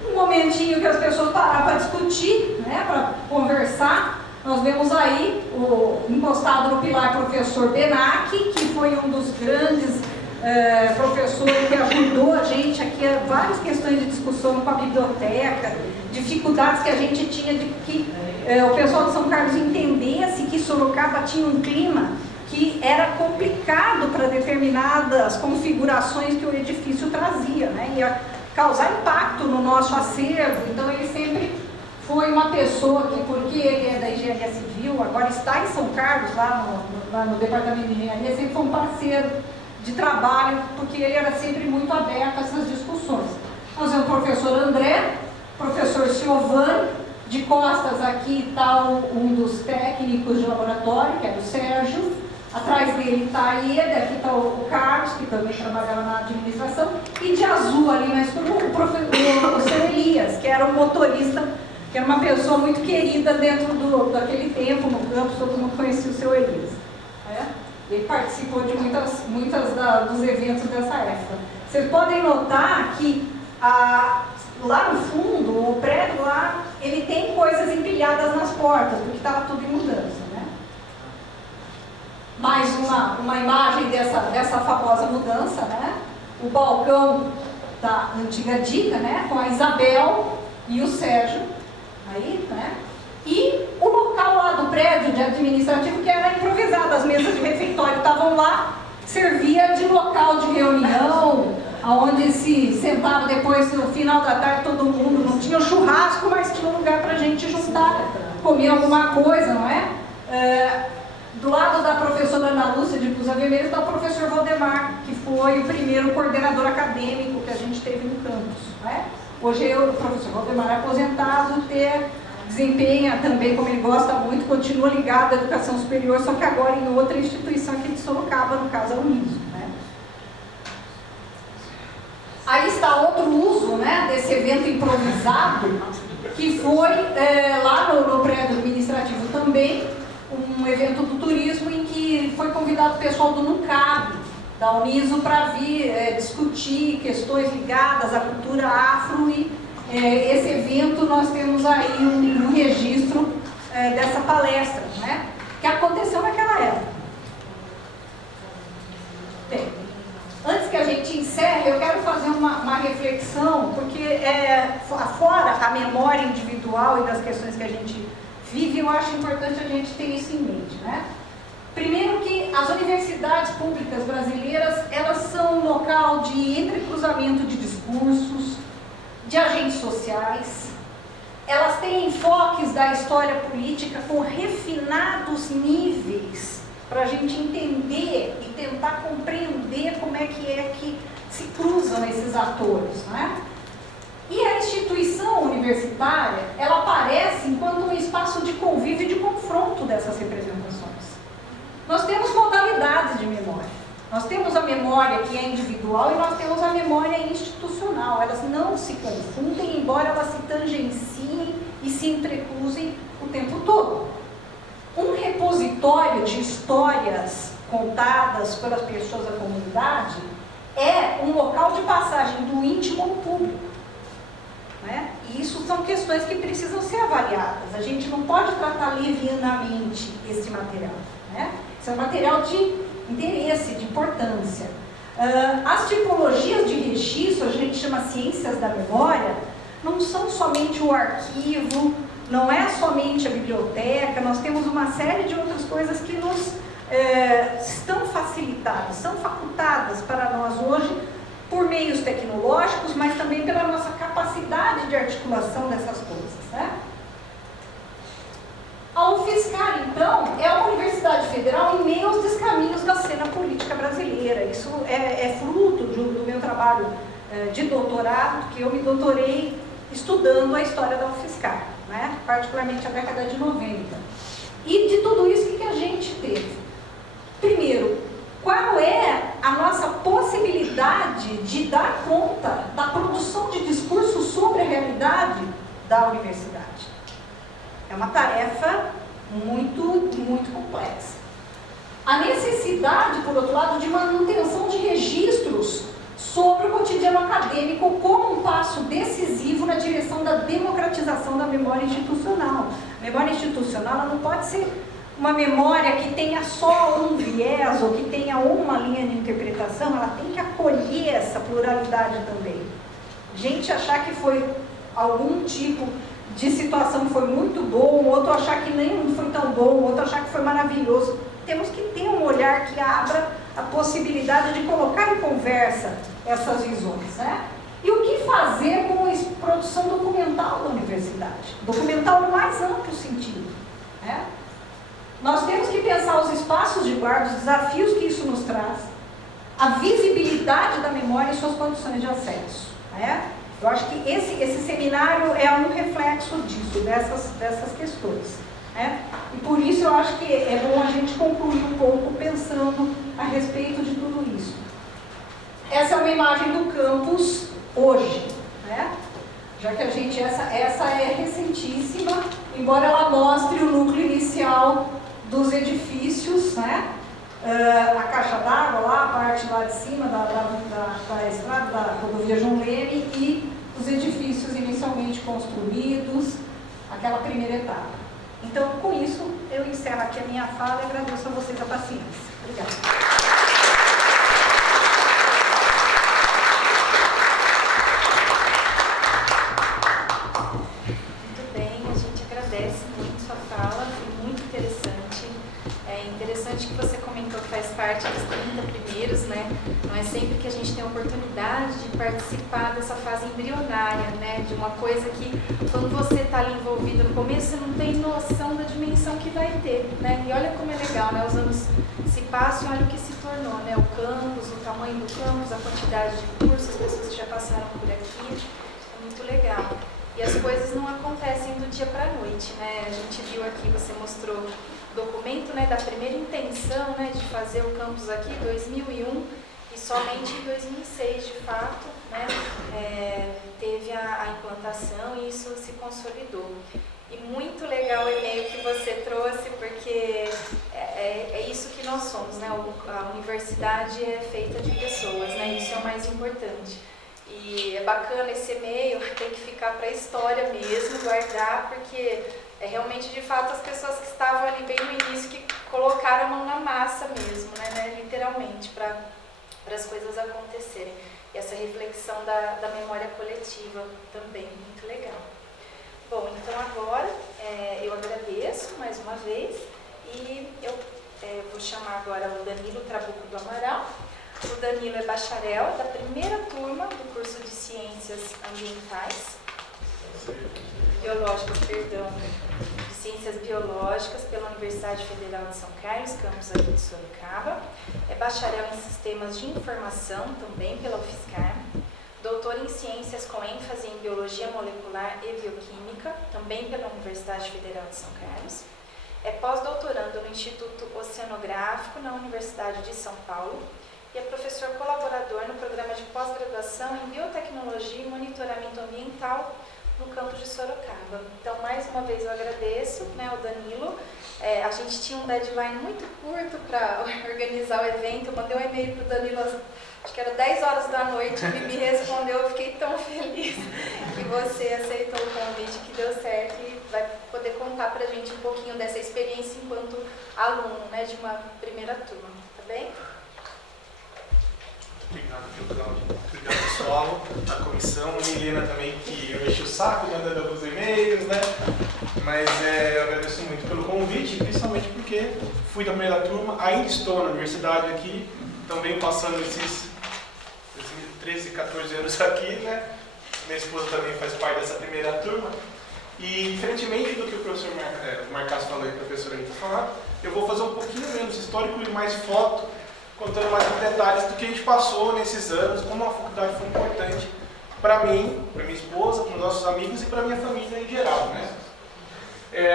Um momentinho que as pessoas pararam para discutir, né? Para conversar. Nós vemos aí o encostado no pilar professor Benac, que foi um dos grandes professores que ajudou a gente aqui a várias questões de discussão com a biblioteca, dificuldades que a gente tinha de que o pessoal de São Carlos entendesse que Sorocaba tinha um clima que era complicado para determinadas configurações que o edifício trazia, né? Ia causar impacto no nosso acervo, então ele sempre foi uma pessoa que, porque ele é da Engenharia Civil, agora está em São Carlos, lá no Departamento de Engenharia, sempre foi um parceiro de trabalho, porque ele era sempre muito aberto a essas discussões. Nós temos o professor André, professor Siovani, de costas aqui está um dos técnicos de laboratório, que é o Sérgio, atrás dele está a Ieda, aqui está o Carlos, que também trabalhava na administração, e de azul ali na escura, o seu Elias, que era o motorista, que era uma pessoa muito querida dentro daquele tempo, no campus, todo mundo conhecia o seu Elias. Ele participou de muitas dos eventos dessa época. Vocês podem notar que lá no fundo, o prédio lá, ele tem coisas empilhadas nas portas, porque estava tudo em mudança, né? Mais uma imagem dessa famosa mudança, né? O balcão da antiga Dica, né? Com a Isabel e o Sérgio, aí, né? E o local lá do prédio de administrativo, que era improvisado, as mesas de refeitório estavam lá, servia de local de reunião, onde se sentava depois, no final da tarde, todo mundo, não tinha churrasco, mas tinha um lugar para a gente juntar, comer alguma coisa, não é? Do lado da professora Ana Lúcia de Blusa Vermelha está o professor Valdemar, que foi o primeiro coordenador acadêmico que a gente teve no campus, não é? Hoje o professor Valdemar é aposentado, desempenha também, como ele gosta muito, continua ligado à educação superior, só que agora em outra instituição aqui de Sorocaba, no caso a Uniso, né? Aí está outro uso, né, desse evento improvisado, que foi lá no prédio administrativo também, um evento do turismo em que foi convidado o pessoal do NUCAB, da Uniso, para vir discutir questões ligadas à cultura afro e esse evento nós temos aí um registro dessa palestra, né, que aconteceu naquela época. Bem, antes que a gente encerre, eu quero fazer uma reflexão, porque fora a memória individual e das questões que a gente vive, eu acho importante a gente ter isso em mente, né? Primeiro que as universidades públicas brasileiras, elas são um local de entrecruzamento de discursos, de agentes sociais, elas têm enfoques da história política com refinados níveis para a gente entender e tentar compreender como é que se cruzam esses atores, né? E a instituição universitária, ela aparece enquanto um espaço de convívio e de confronto dessas representações. Nós temos modalidades de memória. Nós temos a memória que é individual e nós temos a memória institucional. Elas não se confundem, embora elas se tangenciem e se entrecruzem o tempo todo. Um repositório de histórias contadas pelas pessoas da comunidade é um local de passagem do íntimo ao público, né? E isso são questões que precisam ser avaliadas. A gente não pode tratar levianamente esse material, né? Isso é um material de interesse, de importância. As tipologias de registro, a gente chama ciências da memória, não são somente o arquivo, não é somente a biblioteca, nós temos uma série de outras coisas que nos estão facilitadas, são facultadas para nós hoje por meios tecnológicos, mas também pela nossa capacidade de articulação dessas coisas, né? A UFSCar, então, é uma universidade federal em meio aos descaminhos da cena política brasileira. Isso é fruto do meu trabalho de doutorado, que eu me doutorei estudando a história da UFSCar, né? Particularmente a década de 90. E de tudo isso, o que a gente teve? Primeiro, qual é a nossa possibilidade de dar conta da produção de discurso sobre a realidade da universidade? É uma tarefa muito, muito complexa. A necessidade, por outro lado, de manutenção de registros sobre o cotidiano acadêmico como um passo decisivo na direção da democratização da memória institucional. A memória institucional ela não pode ser uma memória que tenha só um viés ou que tenha uma linha de interpretação, ela tem que acolher essa pluralidade também. Gente achar que foi algum tipo de situação que foi muito bom, outro achar que nem foi tão bom, outro achar que foi maravilhoso. Temos que ter um olhar que abra a possibilidade de colocar em conversa essas visões, né? E o que fazer com a produção documental da universidade? Documental no mais amplo sentido, né? Nós temos que pensar os espaços de guarda, os desafios que isso nos traz, a visibilidade da memória e suas condições de acesso, né? Eu acho que esse seminário é um reflexo disso, dessas questões, né? E por isso eu acho que é bom a gente concluir um pouco pensando a respeito de tudo isso. Essa é uma imagem do campus hoje, né? Já que a gente, essa é recentíssima, embora ela mostre o núcleo inicial dos edifícios, né? A caixa d'água lá, a parte lá de cima da estrada, da rodovia João Leme e os edifícios inicialmente construídos, aquela primeira etapa. Então, com isso, eu encerro aqui a minha fala e agradeço a vocês a paciência. Obrigada. Que você comentou que faz parte dos 30 primeiros, né? Não é sempre que a gente tem a oportunidade de participar dessa fase embrionária, né? De uma coisa que, quando você está ali envolvido no começo, você não tem noção da dimensão que vai ter, né? E olha como é legal, né? Os anos se passam e olha o que se tornou, né? O campus, o tamanho do campus, a quantidade de cursos, as pessoas que já passaram por aqui, é muito legal. E as coisas não acontecem do dia para a noite, né? A gente viu aqui, você mostrou documento, né, da primeira intenção, né, de fazer o campus aqui, 2001, e somente em 2006, de fato, né, teve a implantação e isso se consolidou. E muito legal o e-mail que você trouxe, porque é isso que nós somos, né, a universidade é feita de pessoas, né, isso é o mais importante. E é bacana esse e-mail, tem que ficar para a história mesmo, guardar, porque é realmente, de fato, as pessoas que estavam ali bem no início que colocaram a mão na massa mesmo, né, literalmente, para as coisas acontecerem. E essa reflexão da memória coletiva também, muito legal. Bom, então agora eu agradeço mais uma vez e eu vou chamar agora o Danilo Trabuco do Amaral. O Danilo é bacharel da primeira turma do curso de Ciências Ambientais, Biológicas, perdão, de Ciências Biológicas pela Universidade Federal de São Carlos, campus aqui de Sorocaba. É bacharel em Sistemas de Informação, também pela UFSCar. Doutor em Ciências com ênfase em Biologia Molecular e Bioquímica, também pela Universidade Federal de São Carlos. É pós-doutorando no Instituto Oceanográfico na Universidade de São Paulo e é professor colaborador no programa de pós-graduação em Biotecnologia e Monitoramento Ambiental no campus de Sorocaba. Então, mais uma vez, eu agradeço, né, ao Danilo. A gente tinha um deadline muito curto para organizar o evento. Eu mandei um e-mail para o Danilo, acho que era 10 horas da noite, ele me respondeu. Eu fiquei tão feliz que você aceitou o convite, que deu certo e vai poder contar para a gente um pouquinho dessa experiência enquanto aluno, né, de uma primeira turma. Tá bem? Obrigado, Cláudio. Obrigado, pessoal, a comissão, a Milena também, que eu enchi o saco mandando alguns e-mails, né? Mas eu agradeço muito pelo convite, principalmente porque fui da primeira turma, ainda estou na universidade aqui, então venho passando esses 13, 14 anos aqui, né? Minha esposa também faz parte dessa primeira turma. E, diferentemente do que o professor Marcasso falou e a professora Rita falaram, eu vou fazer um pouquinho menos histórico e mais foto, contando mais detalhes do que a gente passou nesses anos, como a faculdade foi importante para mim, para minha esposa, para os nossos amigos e para minha família em geral, né?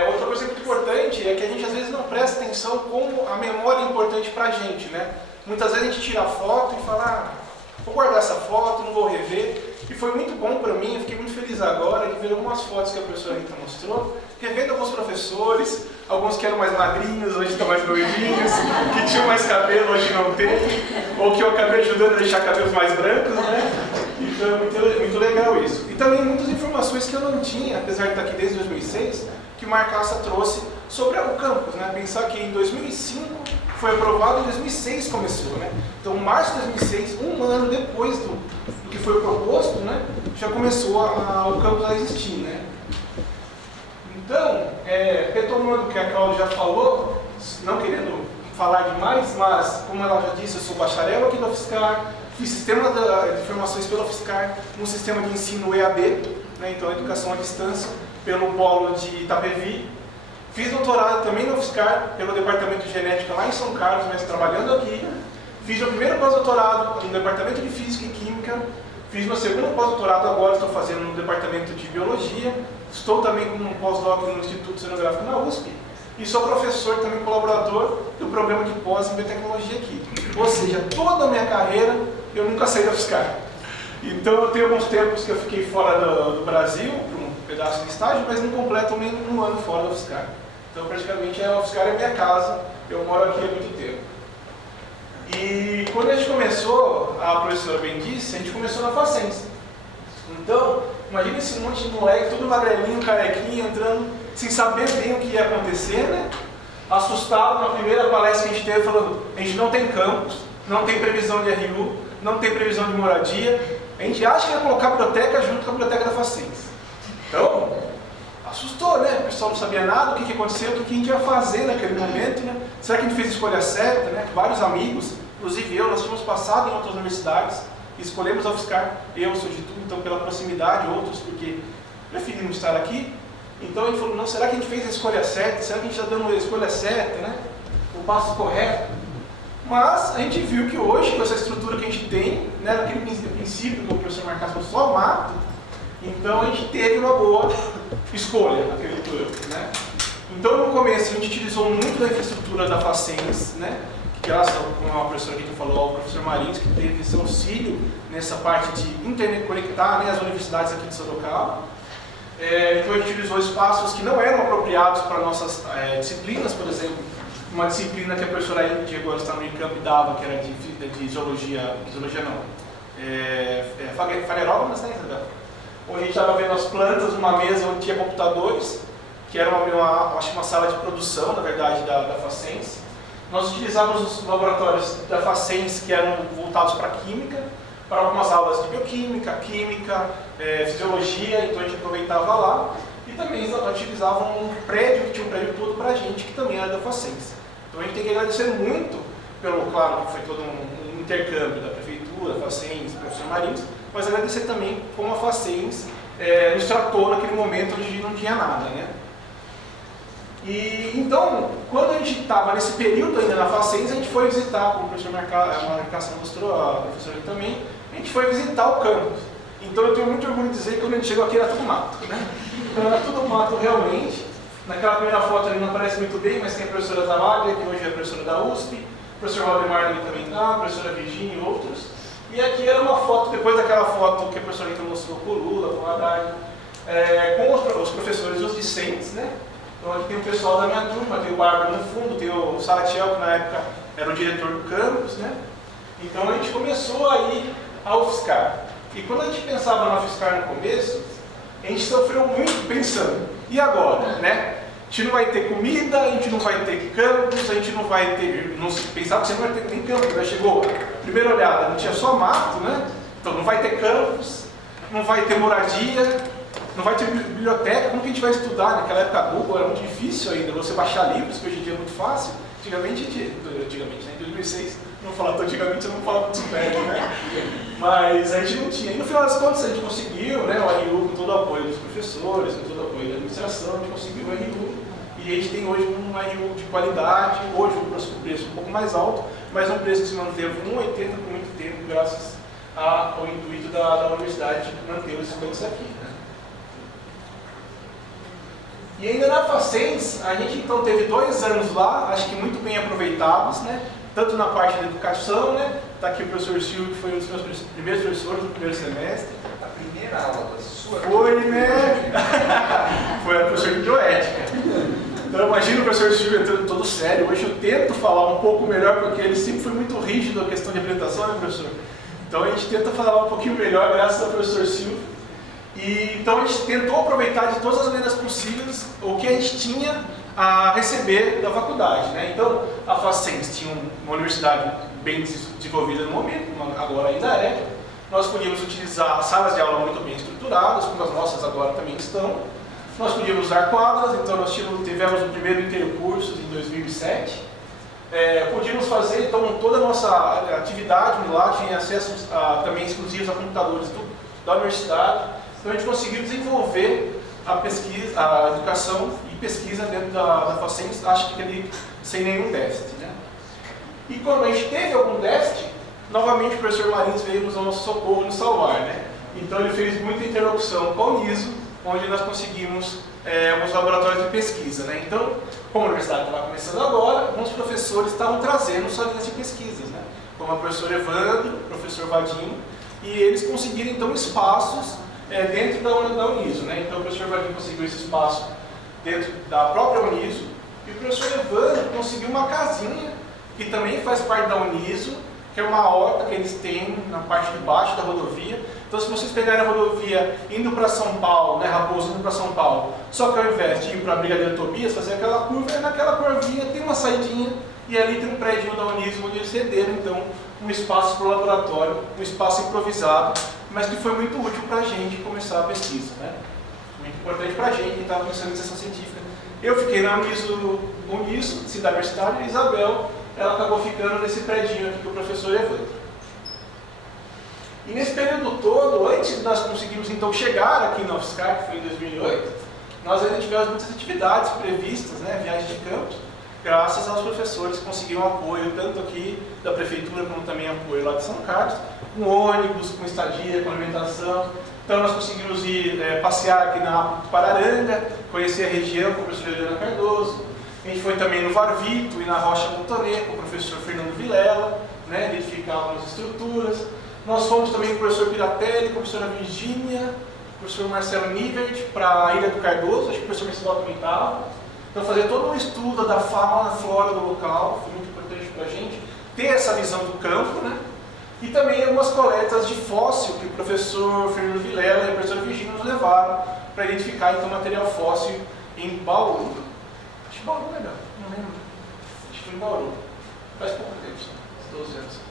Outra coisa muito importante é que a gente às vezes não presta atenção como a memória é importante para a gente, né? Muitas vezes a gente tira a foto e fala, vou guardar essa foto, não vou rever. E foi muito bom para mim, eu fiquei muito feliz agora de ver algumas fotos que a professora Rita mostrou, revendo alguns professores, alguns que eram mais magrinhos, hoje estão mais loirinhos, que tinham mais cabelo, hoje não tem, ou que eu acabei ajudando a deixar cabelos mais brancos, né? Então é muito legal isso. E também muitas informações que eu não tinha, apesar de estar aqui desde 2006, que o Marcaça trouxe sobre o campus, né? Pensar que em 2005 foi aprovado, em 2006 começou, né? Então, março de 2006, um ano depois do que foi proposto, né? Já começou o campus a existir, né? Então, retomando o que a Cláudia já falou, não querendo falar demais, mas, como ela já disse, eu sou bacharel aqui da UFSCar, fiz sistema de informações pela UFSCar, no sistema de ensino EAD, né? Então, educação à distância, pelo polo de Itapevi. Fiz doutorado também na UFSCar, pelo departamento de genética lá em São Carlos, mas trabalhando aqui. Fiz meu primeiro pós-doutorado no departamento de física e química. Fiz meu segundo pós-doutorado agora, estou fazendo no departamento de biologia. Estou também com um pós-doc no Instituto Oceanográfico na USP. E sou professor, também colaborador do programa de pós em biotecnologia aqui. Ou seja, toda a minha carreira eu nunca saí da UFSCar. Então eu tenho alguns tempos que eu fiquei fora do Brasil, por um pedaço de estágio, mas não completo nem um ano fora da UFSCar. Então praticamente a UFSCar é minha casa, eu moro aqui há muito tempo. E quando a gente começou, a professora bem disse, a gente começou na Facens. Então, imagina esse monte de moleque, tudo magrelinho, carequinho, entrando, sem saber bem o que ia acontecer, né? Assustado na primeira palestra que a gente teve, falando, a gente não tem campus, não tem previsão de RU, não tem previsão de moradia, a gente acha que ia colocar a biblioteca junto com a biblioteca da Facens. Então, assustou, né? O pessoal não sabia nada, o que aconteceu, o que a gente ia fazer naquele momento, né? Será que a gente fez a escolha certa, né? Vários amigos, inclusive eu, nós tínhamos passado em outras universidades, escolhemos a UFSCar, eu sou de tudo, então pela proximidade, outros porque preferimos estar aqui. Então a gente falou, não, será que a gente fez a escolha certa? Será que a gente está dando a escolha certa, né? O passo correto? Mas a gente viu que hoje, com essa estrutura que a gente tem, né, naquele princípio que o professor Marcaça só mato, então a gente teve uma boa escolha naquele turno, né? Então no começo a gente utilizou muito da infraestrutura da Facens, né? Que graças, como a professora aqui falou, ao professor Marins, que teve esse auxílio nessa parte de interconectar, né, as universidades aqui de Sorocaba. Então a gente utilizou espaços que não eram apropriados para nossas disciplinas, por exemplo, uma disciplina que a professora Índia agora está no Unicamp dava, que era de zoologia não, fanerógamas, né, Isabel? Onde a gente estava vendo as plantas numa mesa onde tinha computadores, que era acho que uma sala de produção, na verdade, da Facens. Nós utilizávamos os laboratórios da Facens, que eram voltados para química, para algumas aulas de bioquímica, química, fisiologia, então a gente aproveitava lá. E também utilizavam um prédio, que tinha um prédio todo para a gente, que também era da Facens. Então a gente tem que agradecer muito pelo, claro, que foi todo um intercâmbio da prefeitura, Facens, professor Marins, mas agradecer também como a Facens nos tratou naquele momento onde não tinha nada, né? E então, quando a gente estava nesse período ainda na Facens, a gente foi visitar, como o professor Marcaça mostrou, a professora também, a gente foi visitar o campus. Então eu tenho muito orgulho de dizer que quando a gente chegou aqui era tudo mato, né? Então era tudo mato realmente. Naquela primeira foto ali não aparece muito bem, mas tem a professora Zavália, que hoje é a professora da USP, o professor Valdemar ali também está, a professora Virginia e outros. E aqui era uma foto, depois daquela foto que a professora Rita mostrou com o Lula, com o Haddad, com os professores e os discentes, né? Então aqui tem o pessoal da minha turma, tem o Bárbaro no fundo, tem o Salatiel, que na época era o diretor do campus, né? Então a gente começou a ir à UFSCar. E quando a gente pensava na UFSCar no começo, a gente sofreu muito pensando, e agora, né? A gente não vai ter comida, a gente não vai ter campus, a gente não vai ter... Não se pensava que você não vai ter nem campus, né? Chegou, primeira olhada, não tinha só mato, né? Então não vai ter campus, não vai ter moradia, não vai ter biblioteca, como que a gente vai estudar? Naquela época Google era muito difícil ainda, você baixar livros, que hoje em dia é muito fácil. Antigamente, né? Em 2006, não vou falar tão antigamente, eu não falo muito velho, né? Mas a gente não tinha. E no final das contas a gente conseguiu, né, o RU com todo o apoio dos professores, com todo o apoio da administração, a gente conseguiu o RU. E a gente tem hoje um RU de qualidade, hoje um preço um pouco mais alto, mas um preço que se manteve 1,80 por muito tempo, graças ao intuito da universidade de manter os estudantes aqui. Né? E ainda na Facens, a gente então teve 2 anos lá, acho que muito bem aproveitados, né? Tanto na parte da educação, né? Está aqui o professor Silvio, que foi um dos meus primeiros professores no primeiro semestre. A primeira aula da sua Foi, né? Foi a professora de bioética. Então imagina o professor Silvio entrando todo sério. Hoje eu tento falar um pouco melhor, porque ele sempre foi muito rígido na questão de apresentação, né, professor? Então a gente tenta falar um pouquinho melhor graças ao professor Silvio. E então a gente tentou aproveitar de todas as maneiras possíveis o que a gente tinha a receber da faculdade, né? Então a Facens tinha uma universidade bem desenvolvida no momento, agora ainda é. Nós podíamos utilizar salas de aula muito bem estruturadas, como as nossas agora também estão. Nós podíamos usar quadras, então nós tivemos o primeiro intercurso em 2007. Podíamos fazer então toda a nossa atividade lá, tinha acesso também exclusivos a computadores da universidade. Então a gente conseguiu desenvolver a pesquisa, a educação e pesquisa dentro da Facens, acho que ali sem nenhum déficit. Né? E quando a gente teve algum déficit, novamente o professor Marins veio nos nosso socorro, nos salvar. Né? Então ele fez muita interlocução com o NISO, onde nós conseguimos alguns laboratórios de pesquisa. Né? Então, como a universidade estava começando agora, alguns professores estavam trazendo suas linhas de pesquisas, né? Como a professora Evandro, o professor Vadinho, e eles conseguiram então espaços dentro da Uniso. Né? Então o professor Vadinho conseguiu esse espaço dentro da própria Uniso, e o professor Evandro conseguiu uma casinha, que também faz parte da Uniso, que é uma horta que eles têm na parte de baixo da rodovia. Então, se vocês pegarem a rodovia indo para São Paulo, né, Raposo indo para São Paulo, só que ao invés de ir para a Brigadeiro Tobias, fazer aquela curva, naquela curvinha tem uma saidinha, e ali tem um prédio da Uniso, onde eles cederam, então, um espaço para o laboratório, um espaço improvisado, mas que foi muito útil para a gente começar a pesquisa. Né? Muito importante para a gente, que estava começando a iniciação científica. Eu fiquei na Uniso, cidade universitária, e a Isabel, ela acabou ficando nesse predinho aqui que o professor Evandro. E nesse período todo, antes de nós conseguirmos então chegar aqui na UFSCar, que foi em 2008, nós ainda tivemos muitas atividades previstas, né, viagens de campo, graças aos professores que conseguiram apoio, tanto aqui da prefeitura, como também apoio lá de São Carlos, com ônibus, com estadia, com alimentação. Então nós conseguimos ir passear aqui na Pararanga, conhecer a região com a professora Helena Cardoso. A gente foi também no Varvito e na Rocha Montonê com o professor Fernando Vilela, né, identificar algumas estruturas. Nós fomos também com o professor Piratelli, com a professora Virgínia, o professor Marcelo Nivert para a Ilha do Cardoso, acho que o professor Marcelo também estava. Então fazer todo um estudo da fauna, flora do local, foi muito importante para a gente ter essa visão do campo, né? E também algumas coletas de fóssil que o professor Fernando Vilela e a professora Virgínia nos levaram para identificar então material fóssil em Bauru. Acho que Bauru é legal, não lembro. Acho que foi em Bauru. Faz pouco tempo, só, 12 anos.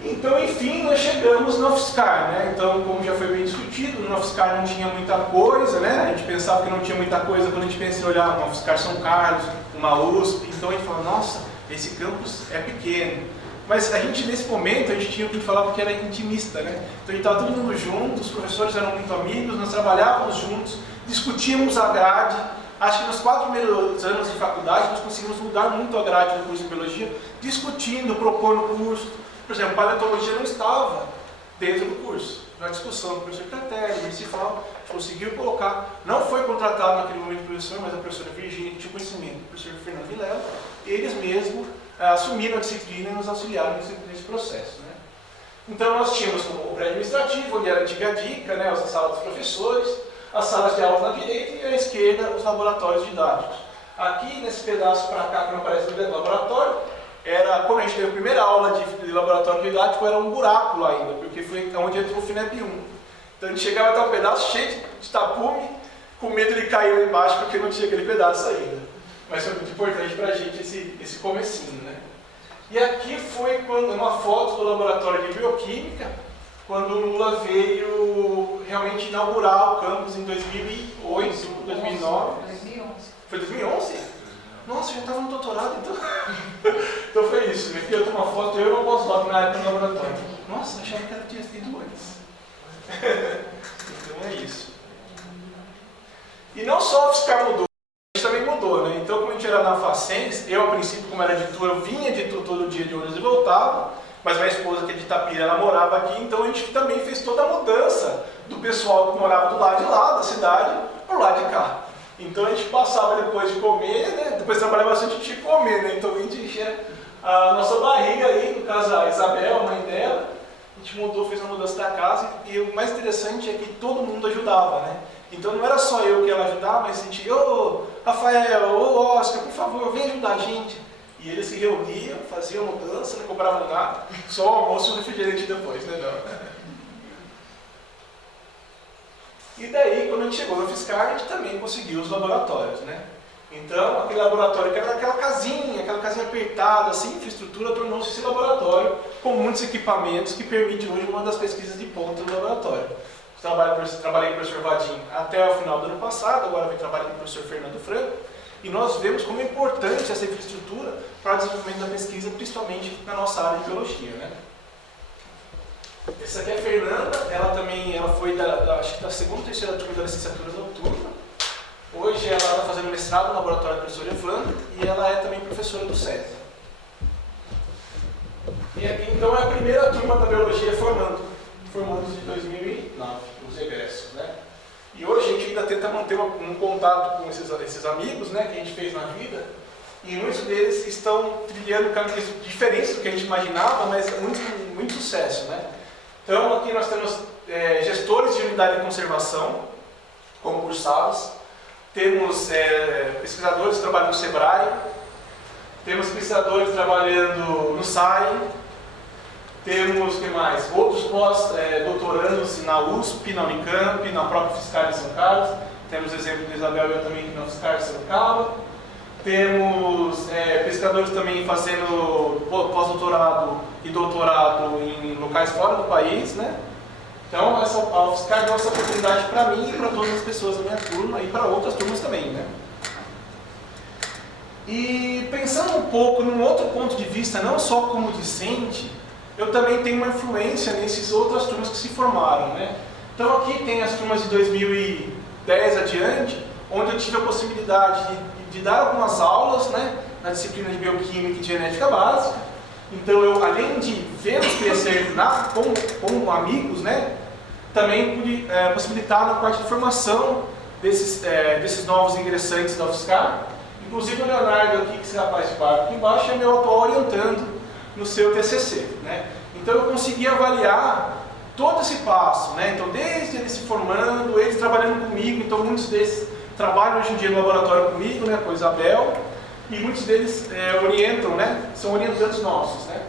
Então, enfim, nós chegamos na UFSCar, né? Então, como já foi bem discutido, na UFSCar não tinha muita coisa, né? A gente pensava que não tinha muita coisa quando a gente pensa em olhar uma UFSCar São Carlos, uma USP. Então a gente fala, nossa, esse campus é pequeno. Mas a gente, nesse momento, a gente tinha que falar porque era intimista, né? Então a gente estava todo mundo junto, os professores eram muito amigos, nós trabalhávamos juntos, discutíamos a grade. Acho que nos 4 primeiros anos de faculdade nós conseguimos mudar muito a grade do curso de Biologia, discutindo, propondo curso. Por exemplo, paleontologia não estava dentro do curso. Na discussão com o professor Piratelli, municipal, conseguiu colocar, não foi contratado naquele momento o professor, mas a professora Virgínia, que tinha conhecimento, o professor Fernando Vilela, eles mesmos assumiram a disciplina e nos auxiliaram nesse processo. Né? Então nós tínhamos o pré-administrativo, onde era a antiga dica, né, a sala dos professores, as salas de aula na direita e à esquerda os laboratórios didáticos. Aqui, nesse pedaço para cá, que não aparece no laboratório, quando a gente teve a primeira aula de laboratório didático, era um buraco lá ainda, porque foi onde entrou o FINEP 1. Então a gente chegava até um pedaço cheio de tapume, com medo de cair lá embaixo, porque não tinha aquele pedaço ainda. Mas foi muito importante para a gente esse comecinho, né? E aqui foi uma foto do laboratório de bioquímica, quando o Lula veio realmente inaugurar o campus em 2008, 2009. 2011. Foi 2011? Nossa, já estava no doutorado, então. Então foi isso. Aqui eu tenho uma foto, eu e uma pós-doc na época no laboratório. Nossa, achava que ela tinha sido antes. Então é isso. E não só a UFSCar mudou, a gente também mudou, né? Então, como a gente era na Facens, eu a princípio, como era editor, eu vinha editor todo dia de ônibus e voltava. Mas minha esposa, que é de Itapira, ela morava aqui, então a gente também fez toda a mudança do pessoal que morava do lado de lá, da cidade, pro lado de cá. Então a gente passava depois de comer, né? Depois de trabalhar bastante, a gente tinha que comer, né? Então a gente enchia a nossa barriga aí, no caso a Isabel, a mãe dela, a gente mudou, fez a mudança da casa, e o mais interessante é que todo mundo ajudava, né? Então não era só eu que ela ajudava, mas a gente, ô Rafael, ô Oscar, por favor, vem ajudar a gente. E eles se reuniam, faziam mudança, não cobravam nada, só o almoço e o refrigerante depois, né? Não. E daí, quando a gente chegou na Fiscar, a gente também conseguiu os laboratórios, né? Então, aquele laboratório que era aquela casinha apertada, assim, infraestrutura, tornou-se esse laboratório com muitos equipamentos que permite hoje uma das pesquisas de ponta do laboratório. Trabalhei com o professor Vadim até o final do ano passado, agora vim trabalhar com o professor Fernando Franco, e nós vemos como é importante essa infraestrutura para o desenvolvimento da pesquisa, principalmente na nossa área de biologia, né? Essa aqui é a Fernanda, ela foi acho que da segunda ou terceira turma da licenciatura noturna. Hoje ela está fazendo mestrado no laboratório do professor Evandro e ela é também professora do SESI. E aqui então é a primeira turma da biologia formandos de 2009, os egressos, né? E hoje a gente ainda tenta manter um contato com esses amigos, né, que a gente fez na vida, e muitos deles estão trilhando caminhos diferentes do que a gente imaginava, mas muito sucesso, né? Então aqui nós temos gestores de unidade de conservação concursados, temos pesquisadores trabalhando no SEBRAE, temos pesquisadores trabalhando no SAI, temos, que mais? Outros pós-doutorandos na USP, na Unicamp, na própria Fiscar de São Carlos. Temos o exemplo da Isabel e eu também na Fiscar de Sorocaba. Temos pesquisadores também fazendo pós-doutorado e doutorado em locais fora do país, né? Então, a Fiscar deu essa oportunidade para mim e para todas as pessoas da minha turma e para outras turmas também, né? E pensando um pouco num outro ponto de vista, não só como discente, eu também tenho uma influência nessas outras turmas que se formaram, né? Então aqui tem as turmas de 2010 adiante, onde eu tive a possibilidade de dar algumas aulas, né, na disciplina de bioquímica e de genética básica. Então eu, além de vê-los crescer como amigos, né, também pude possibilitar na parte de formação desses novos ingressantes da UFSCar. Inclusive o Leonardo aqui, que esse rapaz de barco aqui embaixo, é meu atual orientando no seu TCC, né? Então eu consegui avaliar todo esse passo, né? Então desde eles se formando, eles trabalhando comigo, então muitos desses trabalham hoje em dia no laboratório comigo, né, com a Isabel, e muitos deles orientam, né? São orientantes nossos, né?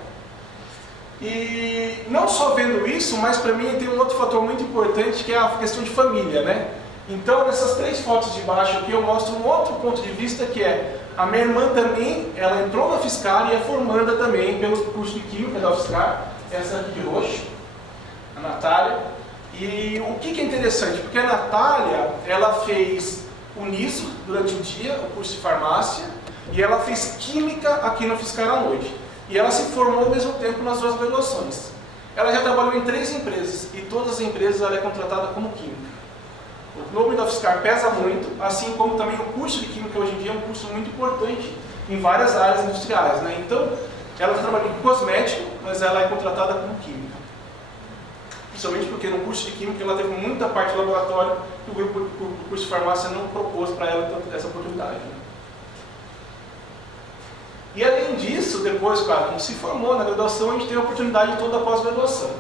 E não só vendo isso, mas para mim tem um outro fator muito importante que é a questão de família, né? Então nessas três fotos de baixo aqui eu mostro um outro ponto de vista que é a minha irmã também, ela entrou na Fiscar e é formanda também pelo curso de Química da Fiscar, essa aqui de roxo, a Natália. E o que é interessante, porque a Natália, ela fez o NISO durante o dia, o curso de farmácia, e ela fez Química aqui na Fiscar à noite. E ela se formou ao mesmo tempo nas duas graduações. Ela já trabalhou em 3 empresas, e todas as empresas ela é contratada como Química. O nome da Fiscar pesa muito, assim como também o curso de Química hoje em dia é um curso muito importante em várias áreas industriais, né? Então, ela trabalha em cosmético, mas ela é contratada como Química. Principalmente porque no curso de Química ela teve muita parte do laboratório que o curso de Farmácia não propôs para ela essa oportunidade, né? E além disso, depois, claro, a gente se formou na graduação, a gente teve a oportunidade de toda a pós-graduação.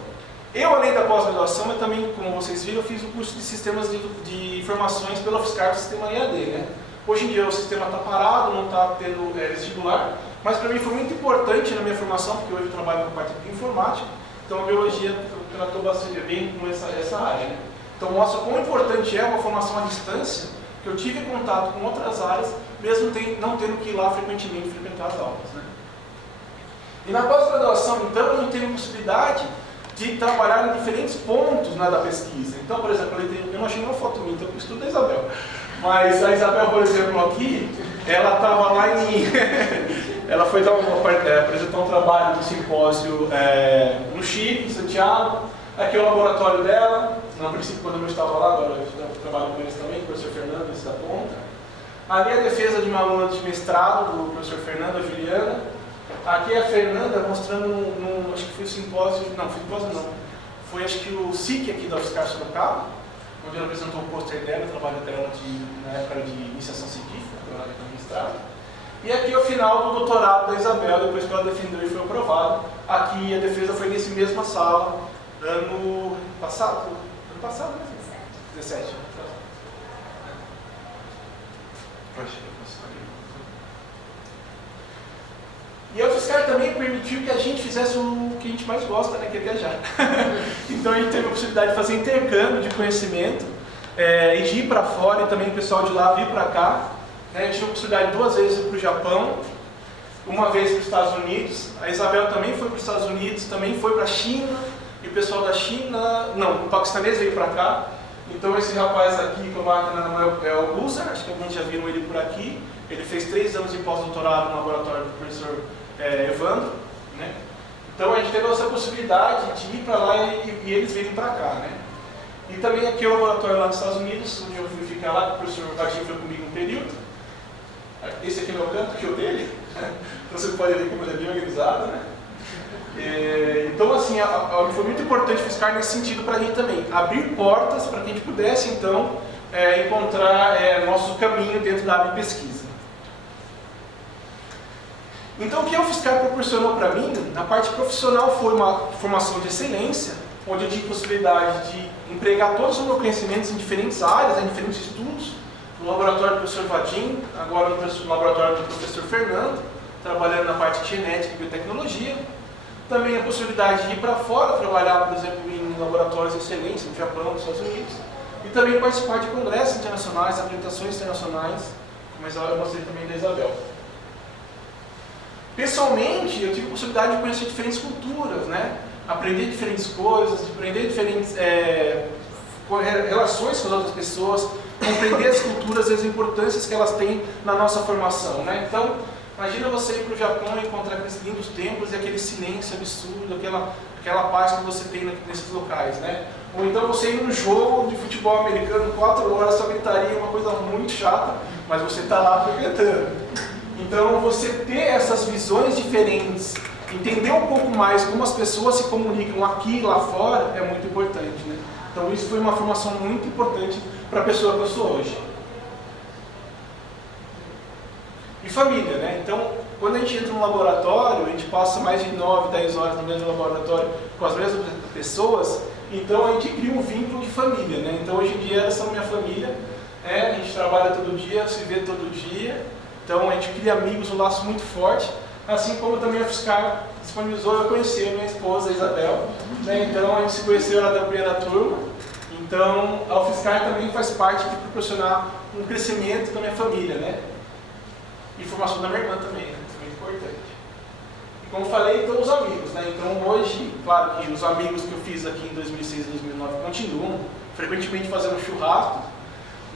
Eu, além da pós-graduação, eu também, como vocês viram, eu fiz o curso de Sistemas de Informações pela Fiscar do Sistema EAD, né? Hoje em dia o sistema está parado, não está tendo vestibular, mas para mim foi muito importante na minha formação, porque hoje eu trabalho com parte de informática, então a biologia tratou bastante bem com essa área, né? Então mostra quão importante é uma formação à distância, que eu tive contato com outras áreas, mesmo não tendo que ir lá frequentemente frequentar as aulas, né? E na pós-graduação, então, a gente teve a possibilidade de trabalhar em diferentes pontos, né, da pesquisa. Então, por exemplo, eu não achei nenhuma foto minha, então eu estudo da Isabel. Mas a Isabel, por exemplo, aqui, ela estava lá em... ela foi apresentar um trabalho do simpósio no Chile, em Santiago. Aqui é o laboratório dela. No princípio, quando eu estava lá, agora eu trabalho com eles também, com o professor Fernando, da ponta. Ali a defesa de uma aluna de mestrado, do professor Fernando, a Juliana. Aqui é a Fernanda mostrando acho que foi o simpósio, foi acho que o SIC aqui da UFSCar Sorocaba, onde ela apresentou o pôster dela, o trabalho dela na época de iniciação científica, ela era administrada. E aqui é o final do doutorado da Isabel, depois que ela defendeu e foi aprovado. Aqui a defesa foi nesse mesma sala, ano passado, né? 17. E a UFSCar também permitiu que a gente fizesse o que a gente mais gosta, né, que é viajar. Então a gente teve a possibilidade de fazer intercâmbio de conhecimento, e de ir para fora, e também o pessoal de lá vir para cá. A gente tive a possibilidade 2 vezes de ir para o Japão, uma vez para os Estados Unidos. A Isabel também foi para os Estados Unidos, também foi para a China, e o pessoal da China, não, o paquistanês veio para cá. Então esse rapaz aqui com a máquina na mão é o Guzer, acho que alguns já viram ele por aqui. Ele fez 3 anos de pós-doutorado no laboratório do professor Evandro, né? Então a gente teve essa possibilidade de ir para lá e eles virem para cá, né? E também aqui é o laboratório lá dos Estados Unidos, onde eu fui ficar lá, o professor Vadinho foi comigo um período. Esse aqui é o meu canto, que é o dele. Então você pode ver como ele é bem organizado, né? Então assim, foi muito importante fiscar nesse sentido para a gente também, abrir portas para que a gente pudesse então encontrar nosso caminho dentro da área de pesquisa. Então o que a UFSCar proporcionou para mim, na parte profissional, foi uma formação de excelência, onde eu tive possibilidade de empregar todos os meus conhecimentos em diferentes áreas, em diferentes estudos, no laboratório do professor Vadim, agora no laboratório do professor Fernando, trabalhando na parte de genética e biotecnologia. Também a possibilidade de ir para fora, trabalhar, por exemplo, em laboratórios de excelência no Japão, nos Estados Unidos, e também participar de congressos internacionais, apresentações internacionais, como eu mostrei também da Isabel. Pessoalmente, eu tive a possibilidade de conhecer diferentes culturas, né? Aprender diferentes coisas, aprender diferentes relações com as outras pessoas, compreender as culturas e as importâncias que elas têm na nossa formação, né? Então, imagina você ir para o Japão e encontrar aqueles lindos templos e aquele silêncio absurdo, aquela paz que você tem nesses locais, né? Ou então você ir num jogo de futebol americano, 4 horas, só gritaria, uma coisa muito chata, mas você está lá frequentando. Então, você ter essas visões diferentes, entender um pouco mais como as pessoas se comunicam aqui e lá fora, é muito importante, né? Então, isso foi uma formação muito importante para a pessoa que eu sou hoje. E família, né? Então, quando a gente entra no laboratório, a gente passa mais de 9, 10 horas no mesmo laboratório com as mesmas pessoas, então a gente cria um vínculo de família, né? Então, hoje em dia, elas são minha família, a gente trabalha todo dia, se vê todo dia. Então a gente cria amigos, um laço muito forte, assim como também a UFSCar disponibilizou eu conheci a minha esposa, a Isabel, né? Então a gente se conheceu lá da primeira turma, então a UFSCar também faz parte de proporcionar um crescimento da minha família, né? E formação da minha irmã também, né? Muito importante. E como falei, então os amigos, né? Então hoje, claro que os amigos que eu fiz aqui em 2006 e 2009 continuam, frequentemente fazendo churrasco,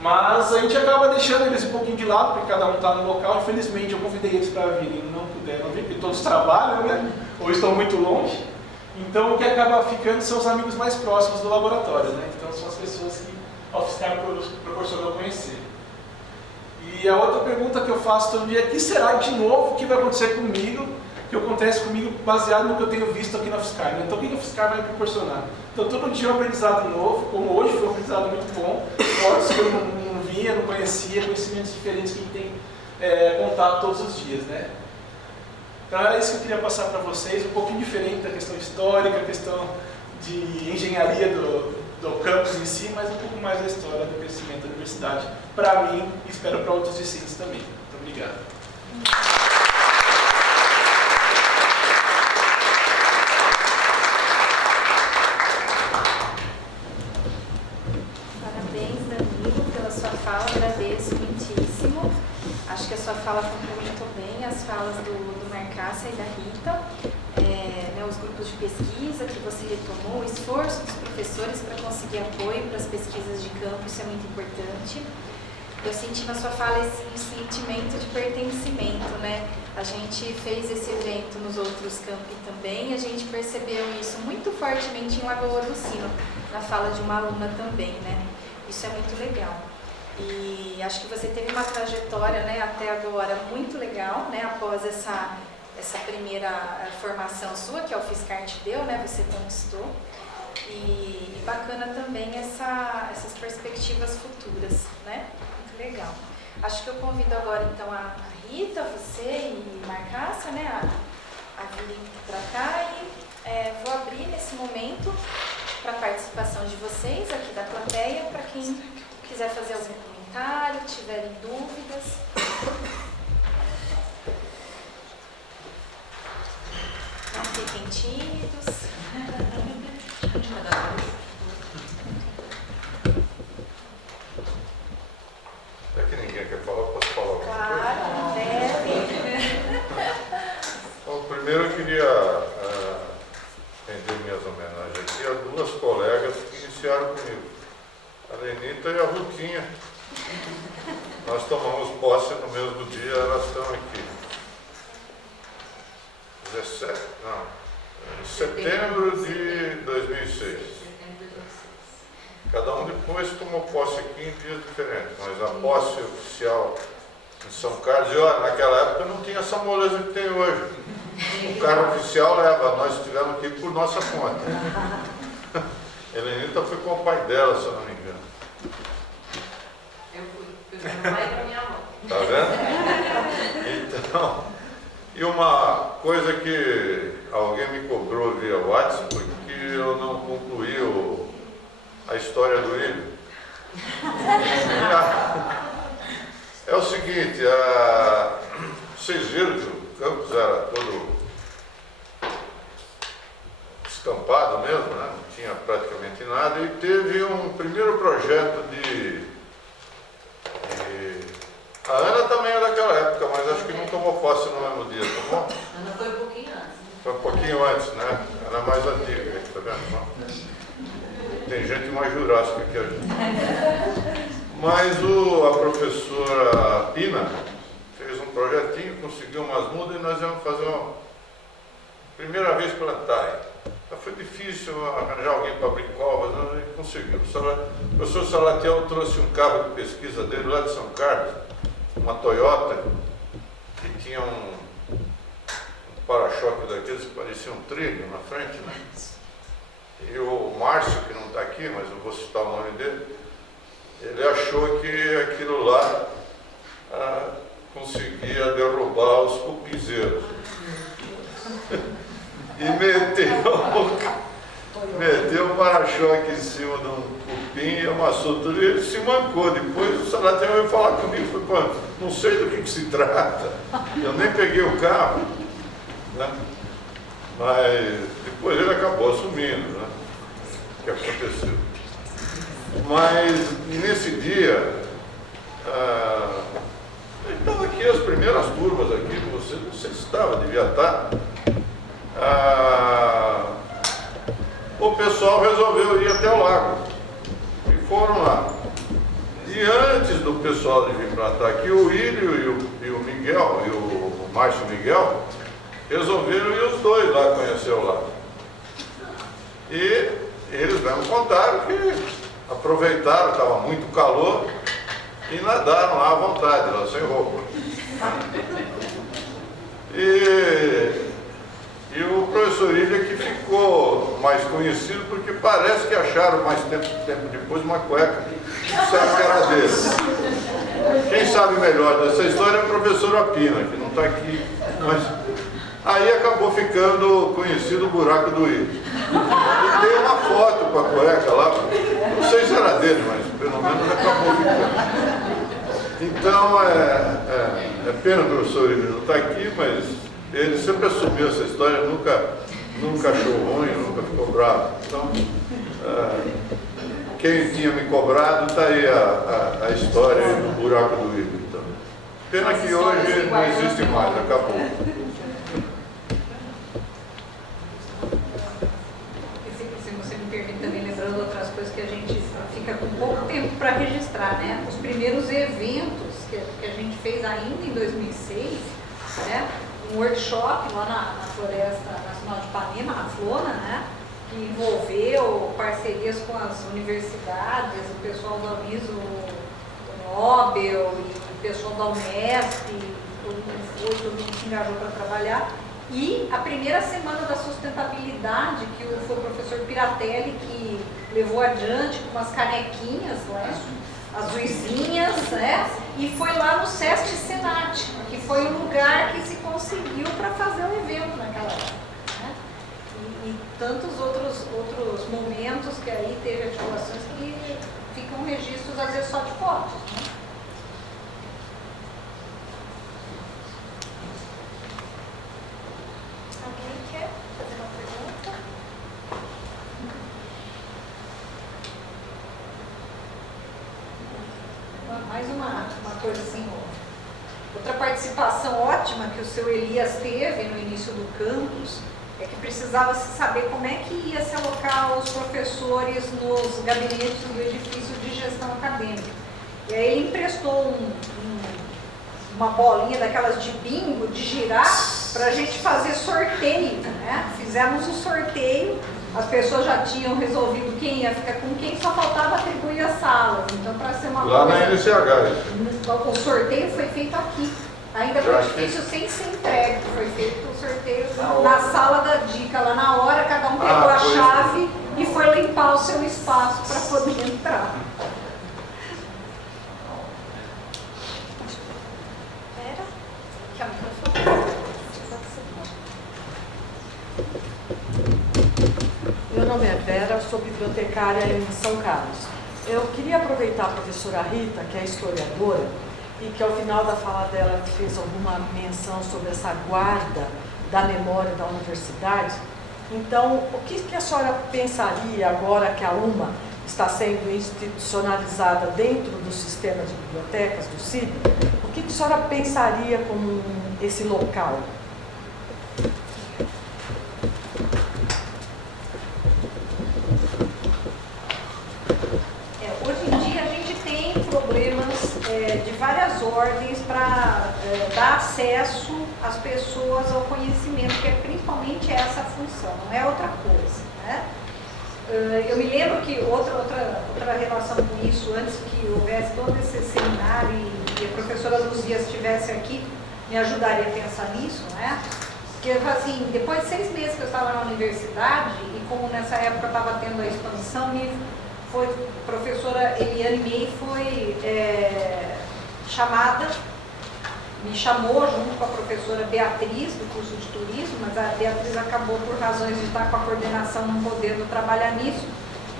mas a gente acaba deixando eles um pouquinho de lado, porque cada um está no local. Infelizmente, eu convidei eles para virem, não puderam vir, porque todos trabalham, né? Ou estão muito longe. Então, o que acaba ficando são os amigos mais próximos do laboratório, né? Então, são as pessoas que a UFSCar proporcionou conhecer. E a outra pergunta que eu faço todo dia é: o que será de novo que vai acontecer comigo, que acontece comigo baseado no que eu tenho visto aqui na UFSCar, né? Então, o que a UFSCar vai proporcionar? Então, todo dia é um aprendizado novo, como hoje foi um aprendizado muito bom, coisas que eu não via, não conhecia, conhecimentos diferentes que a gente tem contato todos os dias, né? Então, era isso que eu queria passar para vocês, um pouquinho diferente da questão histórica, a questão de engenharia do campus em si, mas um pouco mais da história do crescimento da universidade, para mim e espero para outros discípulos também. Muito obrigado. Acho que a sua fala complementou bem as falas do Marcácia e da Rita, os grupos de pesquisa que você retomou, o esforço dos professores para conseguir apoio para as pesquisas de campo, isso é muito importante. Eu senti na sua fala um sentimento de pertencimento, né? A gente fez esse evento nos outros campi também, a gente percebeu isso muito fortemente em Lagoa do Sino, na fala de uma aluna também, né? Isso é muito legal. E acho que você teve uma trajetória, né, até agora muito legal, né, após essa essa primeira formação sua, que a UFSCar te deu, né? Você conquistou. E bacana também essas perspectivas futuras, né? Muito legal. Acho que eu convido agora então a Rita, você e Marcácia, né? A virem para cá e vou abrir nesse momento para a participação de vocês aqui da plateia, para quem quiser fazer algum comentário, tiverem dúvidas. Não fiquem tímidos. É que ninguém quer falar, posso falar alguma coisa? Claro, deve. Bom, primeiro eu queria render minhas homenagens aqui a duas colegas que iniciaram comigo, a Lenita e a Rutinha. Nós tomamos posse no mesmo dia, elas estão aqui. 17, não. Em setembro de 2006. Cada um depois tomou posse aqui em dias diferentes, mas a posse oficial em São Carlos, e olha, naquela época não tinha essa moleza que tem hoje. O carro oficial leva, nós tivemos que ir por nossa conta. A Helenita foi com o pai dela, se eu não me engano. Eu fui com o pai da minha avó. Tá vendo? Então, e uma coisa que alguém me cobrou via WhatsApp, porque eu não concluí a história do Ilho. É o seguinte, vocês viram que o campus era todo escampado mesmo, né? Não tinha praticamente nada, e teve um primeiro projeto a Ana também é daquela época, mas acho que não tomou posse no mesmo dia, tá bom? A Ana foi um pouquinho antes. Foi um pouquinho antes, né? Ela é mais antiga, tá vendo? Tem gente mais jurássica que a gente. Mas a professora Pina fez um projetinho, conseguiu umas mudas e nós íamos fazer uma primeira vez plantar. Foi difícil arranjar alguém para abrir covas, nós conseguimos. O professor Salatiel trouxe um carro de pesquisa dele lá de São Carlos, uma Toyota, que tinha um para-choque daqueles que parecia um trilho na frente, né? E o Márcio, que não está aqui, mas eu vou citar o nome dele, ele achou que aquilo lá conseguia derrubar os cupizeiros. E meteu o para-choque em cima de um cupim e amassou tudo e ele se mancou. Depois o Salatiel veio falar comigo, foi quando? Não sei do que se trata, eu nem peguei o carro, né? Mas depois ele acabou assumindo, né? O que aconteceu. Mas nesse dia, então aqui as primeiras turmas aqui, você não sei se estava, devia estar. O pessoal resolveu ir até o lago e foram lá. E antes do pessoal de vir para estar aqui, o Ilho e o Miguel, e o Márcio Miguel, resolveram ir os dois lá conhecer o lago. E eles mesmo contaram que aproveitaram, estava muito calor, e nadaram lá à vontade, lá sem roupa. E o professor Ilha que ficou mais conhecido porque parece que acharam mais tempo depois uma cueca sabe que era dele. Quem sabe melhor dessa história é a professora Pina, que não está aqui, mas aí acabou ficando conhecido o buraco do Ilha. E tem uma foto com a cueca lá, não sei se era dele, mas pelo menos acabou ficando. Então é pena do professor Ilha não estar aqui, mas ele sempre assumiu essa história, nunca achou ruim, nunca ficou bravo. Então, quem tinha me cobrado, está aí a história do buraco do Ilha. Então, pena que hoje não existe mais, acabou. Se você me permite também, lembrando outras coisas que a gente fica com pouco tempo para registrar, né? Os primeiros eventos que a gente fez ainda em 2006, né? Um workshop lá na Floresta Nacional de Ipanema, na Flona, né? Que envolveu parcerias com as universidades, o pessoal da Uniso, o Nobel e o pessoal da Unesp, todo mundo se engajou para trabalhar. E a primeira semana da sustentabilidade, que foi o professor Piratelli que levou adiante com umas canequinhas, né, azuisinhas, né, e foi lá no Sesc Senat, que foi o lugar que se conseguiu para fazer o evento naquela época. Né? E tantos outros momentos que aí teve articulações que ficam registros, às vezes, só de fotos. Né? Alguém quer fazer uma pergunta? Mais uma coisa assim, outra participação ótima que o seu Elias teve no início do campus é que precisava se saber como é que ia se alocar os professores nos gabinetes do edifício de gestão acadêmica. E aí ele emprestou uma bolinha daquelas de bingo, de girar, para a gente fazer sorteio, né? Fizemos o sorteio, as pessoas já tinham resolvido quem ia ficar com quem, só faltava atribuir as salas. Então, para ser uma Lá coisa... na NCH. O sorteio foi feito aqui. Ainda foi difícil sem ser entregue. Foi feito o sorteio na sala da dica, lá na hora, cada um pegou a chave e foi limpar o seu espaço para poder entrar. Que é o microfone. Meu nome é Vera, sou bibliotecária em São Carlos. Eu queria aproveitar a professora Rita, que é historiadora, e que ao final da fala dela fez alguma menção sobre essa guarda da memória da universidade. Então, o que a senhora pensaria agora que a UMA está sendo institucionalizada dentro do sistema de bibliotecas do CIB? O que a senhora pensaria como esse local? Hoje em dia a gente tem problemas de várias ordens para dar acesso às pessoas ao conhecimento, que é principalmente essa a função, não é outra coisa. Né? Eu me lembro que outra relação com isso, antes que houvesse todo esse seminário e a professora Luzia estivesse aqui, me ajudaria a pensar nisso, né? Porque, assim, depois de 6 meses que eu estava na universidade, e como nessa época eu estava tendo a expansão, a professora Eliane May foi me chamou junto com a professora Beatriz, do curso de turismo, mas a Beatriz acabou, por razões de estar com a coordenação, não podendo trabalhar nisso.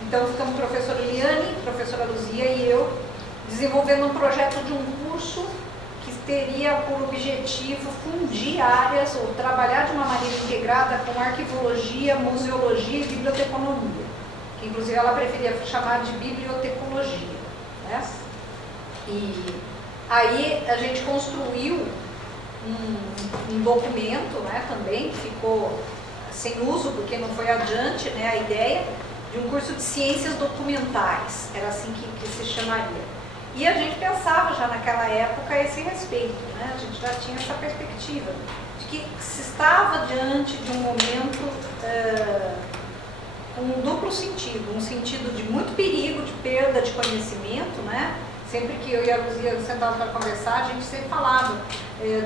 Então, ficamos a professora Eliane, a professora Luzia e eu, desenvolvendo um projeto de um curso que teria por objetivo fundir áreas, ou trabalhar de uma maneira integrada com arquivologia, museologia e biblioteconomia, que inclusive ela preferia chamar de bibliotecologia. Né? E aí a gente construiu um documento, né, também, que ficou sem uso, porque não foi adiante, né, a ideia de um curso de ciências documentais, era assim que se chamaria. E a gente pensava já naquela época a esse respeito, né, a gente já tinha essa perspectiva de que se estava diante de um momento com um duplo sentido, um sentido de muito perigo, de perda de conhecimento, né? Sempre que eu e a Luzia sentavam para conversar, a gente sempre falava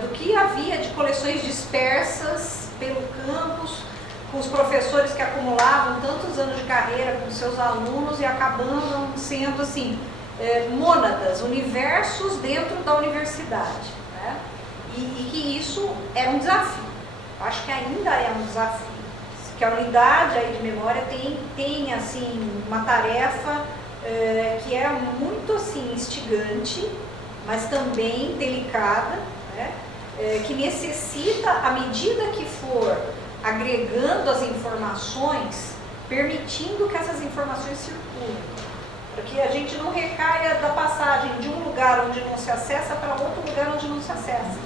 do que havia de coleções dispersas pelo campus, com os professores que acumulavam tantos anos de carreira com seus alunos e acabavam sendo, assim, mônadas, universos dentro da universidade. Né? E que isso era um desafio. Acho que ainda é um desafio. Que a unidade aí de memória tem assim, uma tarefa que é muito assim, instigante, mas também delicada, né? Que necessita, à medida que for agregando as informações, permitindo que essas informações circulem, para que a gente não recaia da passagem de um lugar onde não se acessa para outro lugar onde não se acessa.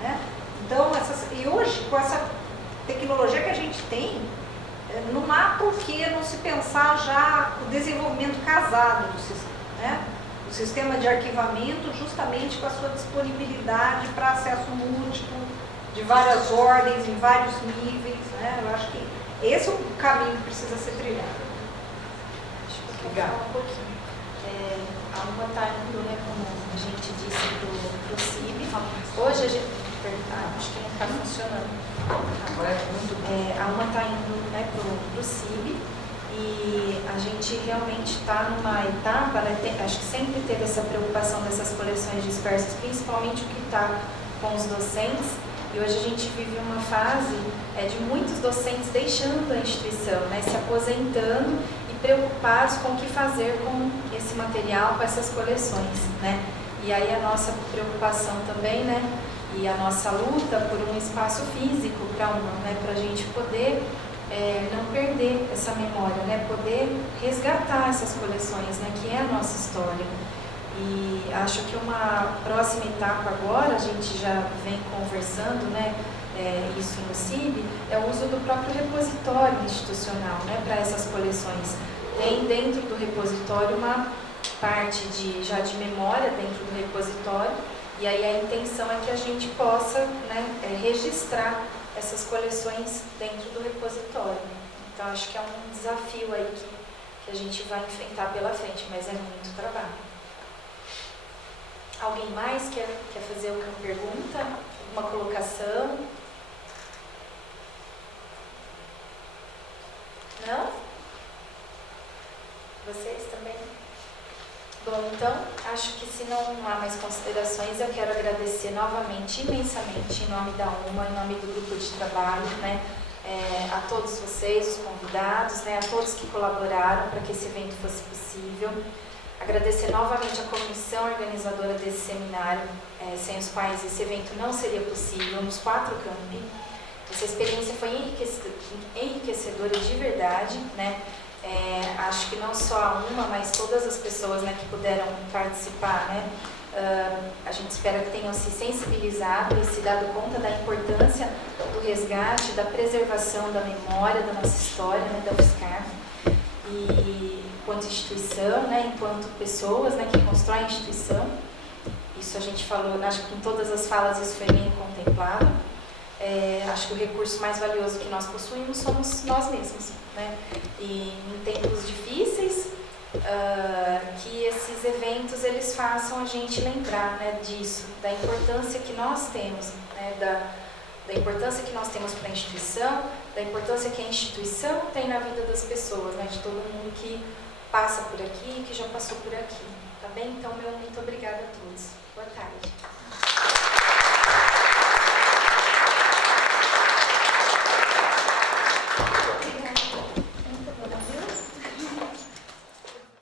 Né? Então, e hoje, com essa tecnologia que a gente tem, não há por que não se pensar já o desenvolvimento casado do sistema, né? O sistema de arquivamento justamente com a sua disponibilidade para acesso múltiplo, de várias ordens, em vários níveis, né? Eu acho que esse é o caminho que precisa ser trilhado. Acho que eu quero falar um pouquinho. A UMA está indo, né, como a gente disse, para o CIB. Hoje a gente... acho que não está funcionando. Uma está indo, né, para o CIB, e a gente realmente está numa etapa, né, acho que sempre teve essa preocupação dessas coleções dispersas, principalmente o que está com os docentes, e hoje a gente vive uma fase de muitos docentes deixando a instituição, né, se aposentando e preocupados com o que fazer com esse material, com essas coleções, né. E aí a nossa preocupação também, né, e a nossa luta por um espaço físico para né, a gente poder não perder essa memória, né, poder resgatar essas coleções, né, que é a nossa história. E acho que uma próxima etapa agora, a gente já vem conversando, né, isso no CIB, é o uso do próprio repositório institucional, né, para essas coleções. Tem dentro do repositório uma parte já de memória dentro do repositório, e aí a intenção é que a gente possa, né, registrar essas coleções dentro do repositório. Então acho que é um desafio aí que a gente vai enfrentar pela frente, mas é muito trabalho. Alguém mais quer fazer alguma pergunta? Uma colocação? Não? Vocês também? Bom, então, acho que se não há mais considerações, eu quero agradecer novamente, imensamente, em nome da UMA, em nome do grupo de trabalho, né, a todos vocês, os convidados, né, a todos que colaboraram para que esse evento fosse possível. Agradecer novamente a comissão organizadora desse seminário, sem os quais esse evento não seria possível, nos 4 campi. Essa experiência foi enriquecedora de verdade, né? Acho que não só a UMA, mas todas as pessoas, né, que puderam participar, né, a gente espera que tenham se sensibilizado e se dado conta da importância do resgate, da preservação da memória da nossa história, né, da UFSCar. E enquanto instituição, né, enquanto pessoas, né, que constroem a instituição, isso a gente falou, acho que em todas as falas isso foi bem contemplado. Acho que o recurso mais valioso que nós possuímos somos nós mesmos, né? E em tempos difíceis, que esses eventos eles façam a gente lembrar, né, disso, da importância que nós temos, né, da importância que nós temos para a instituição, da importância que a instituição tem na vida das pessoas, né, de todo mundo que passa por aqui e que já passou por aqui, tá bem? Então, meu muito obrigada a todos.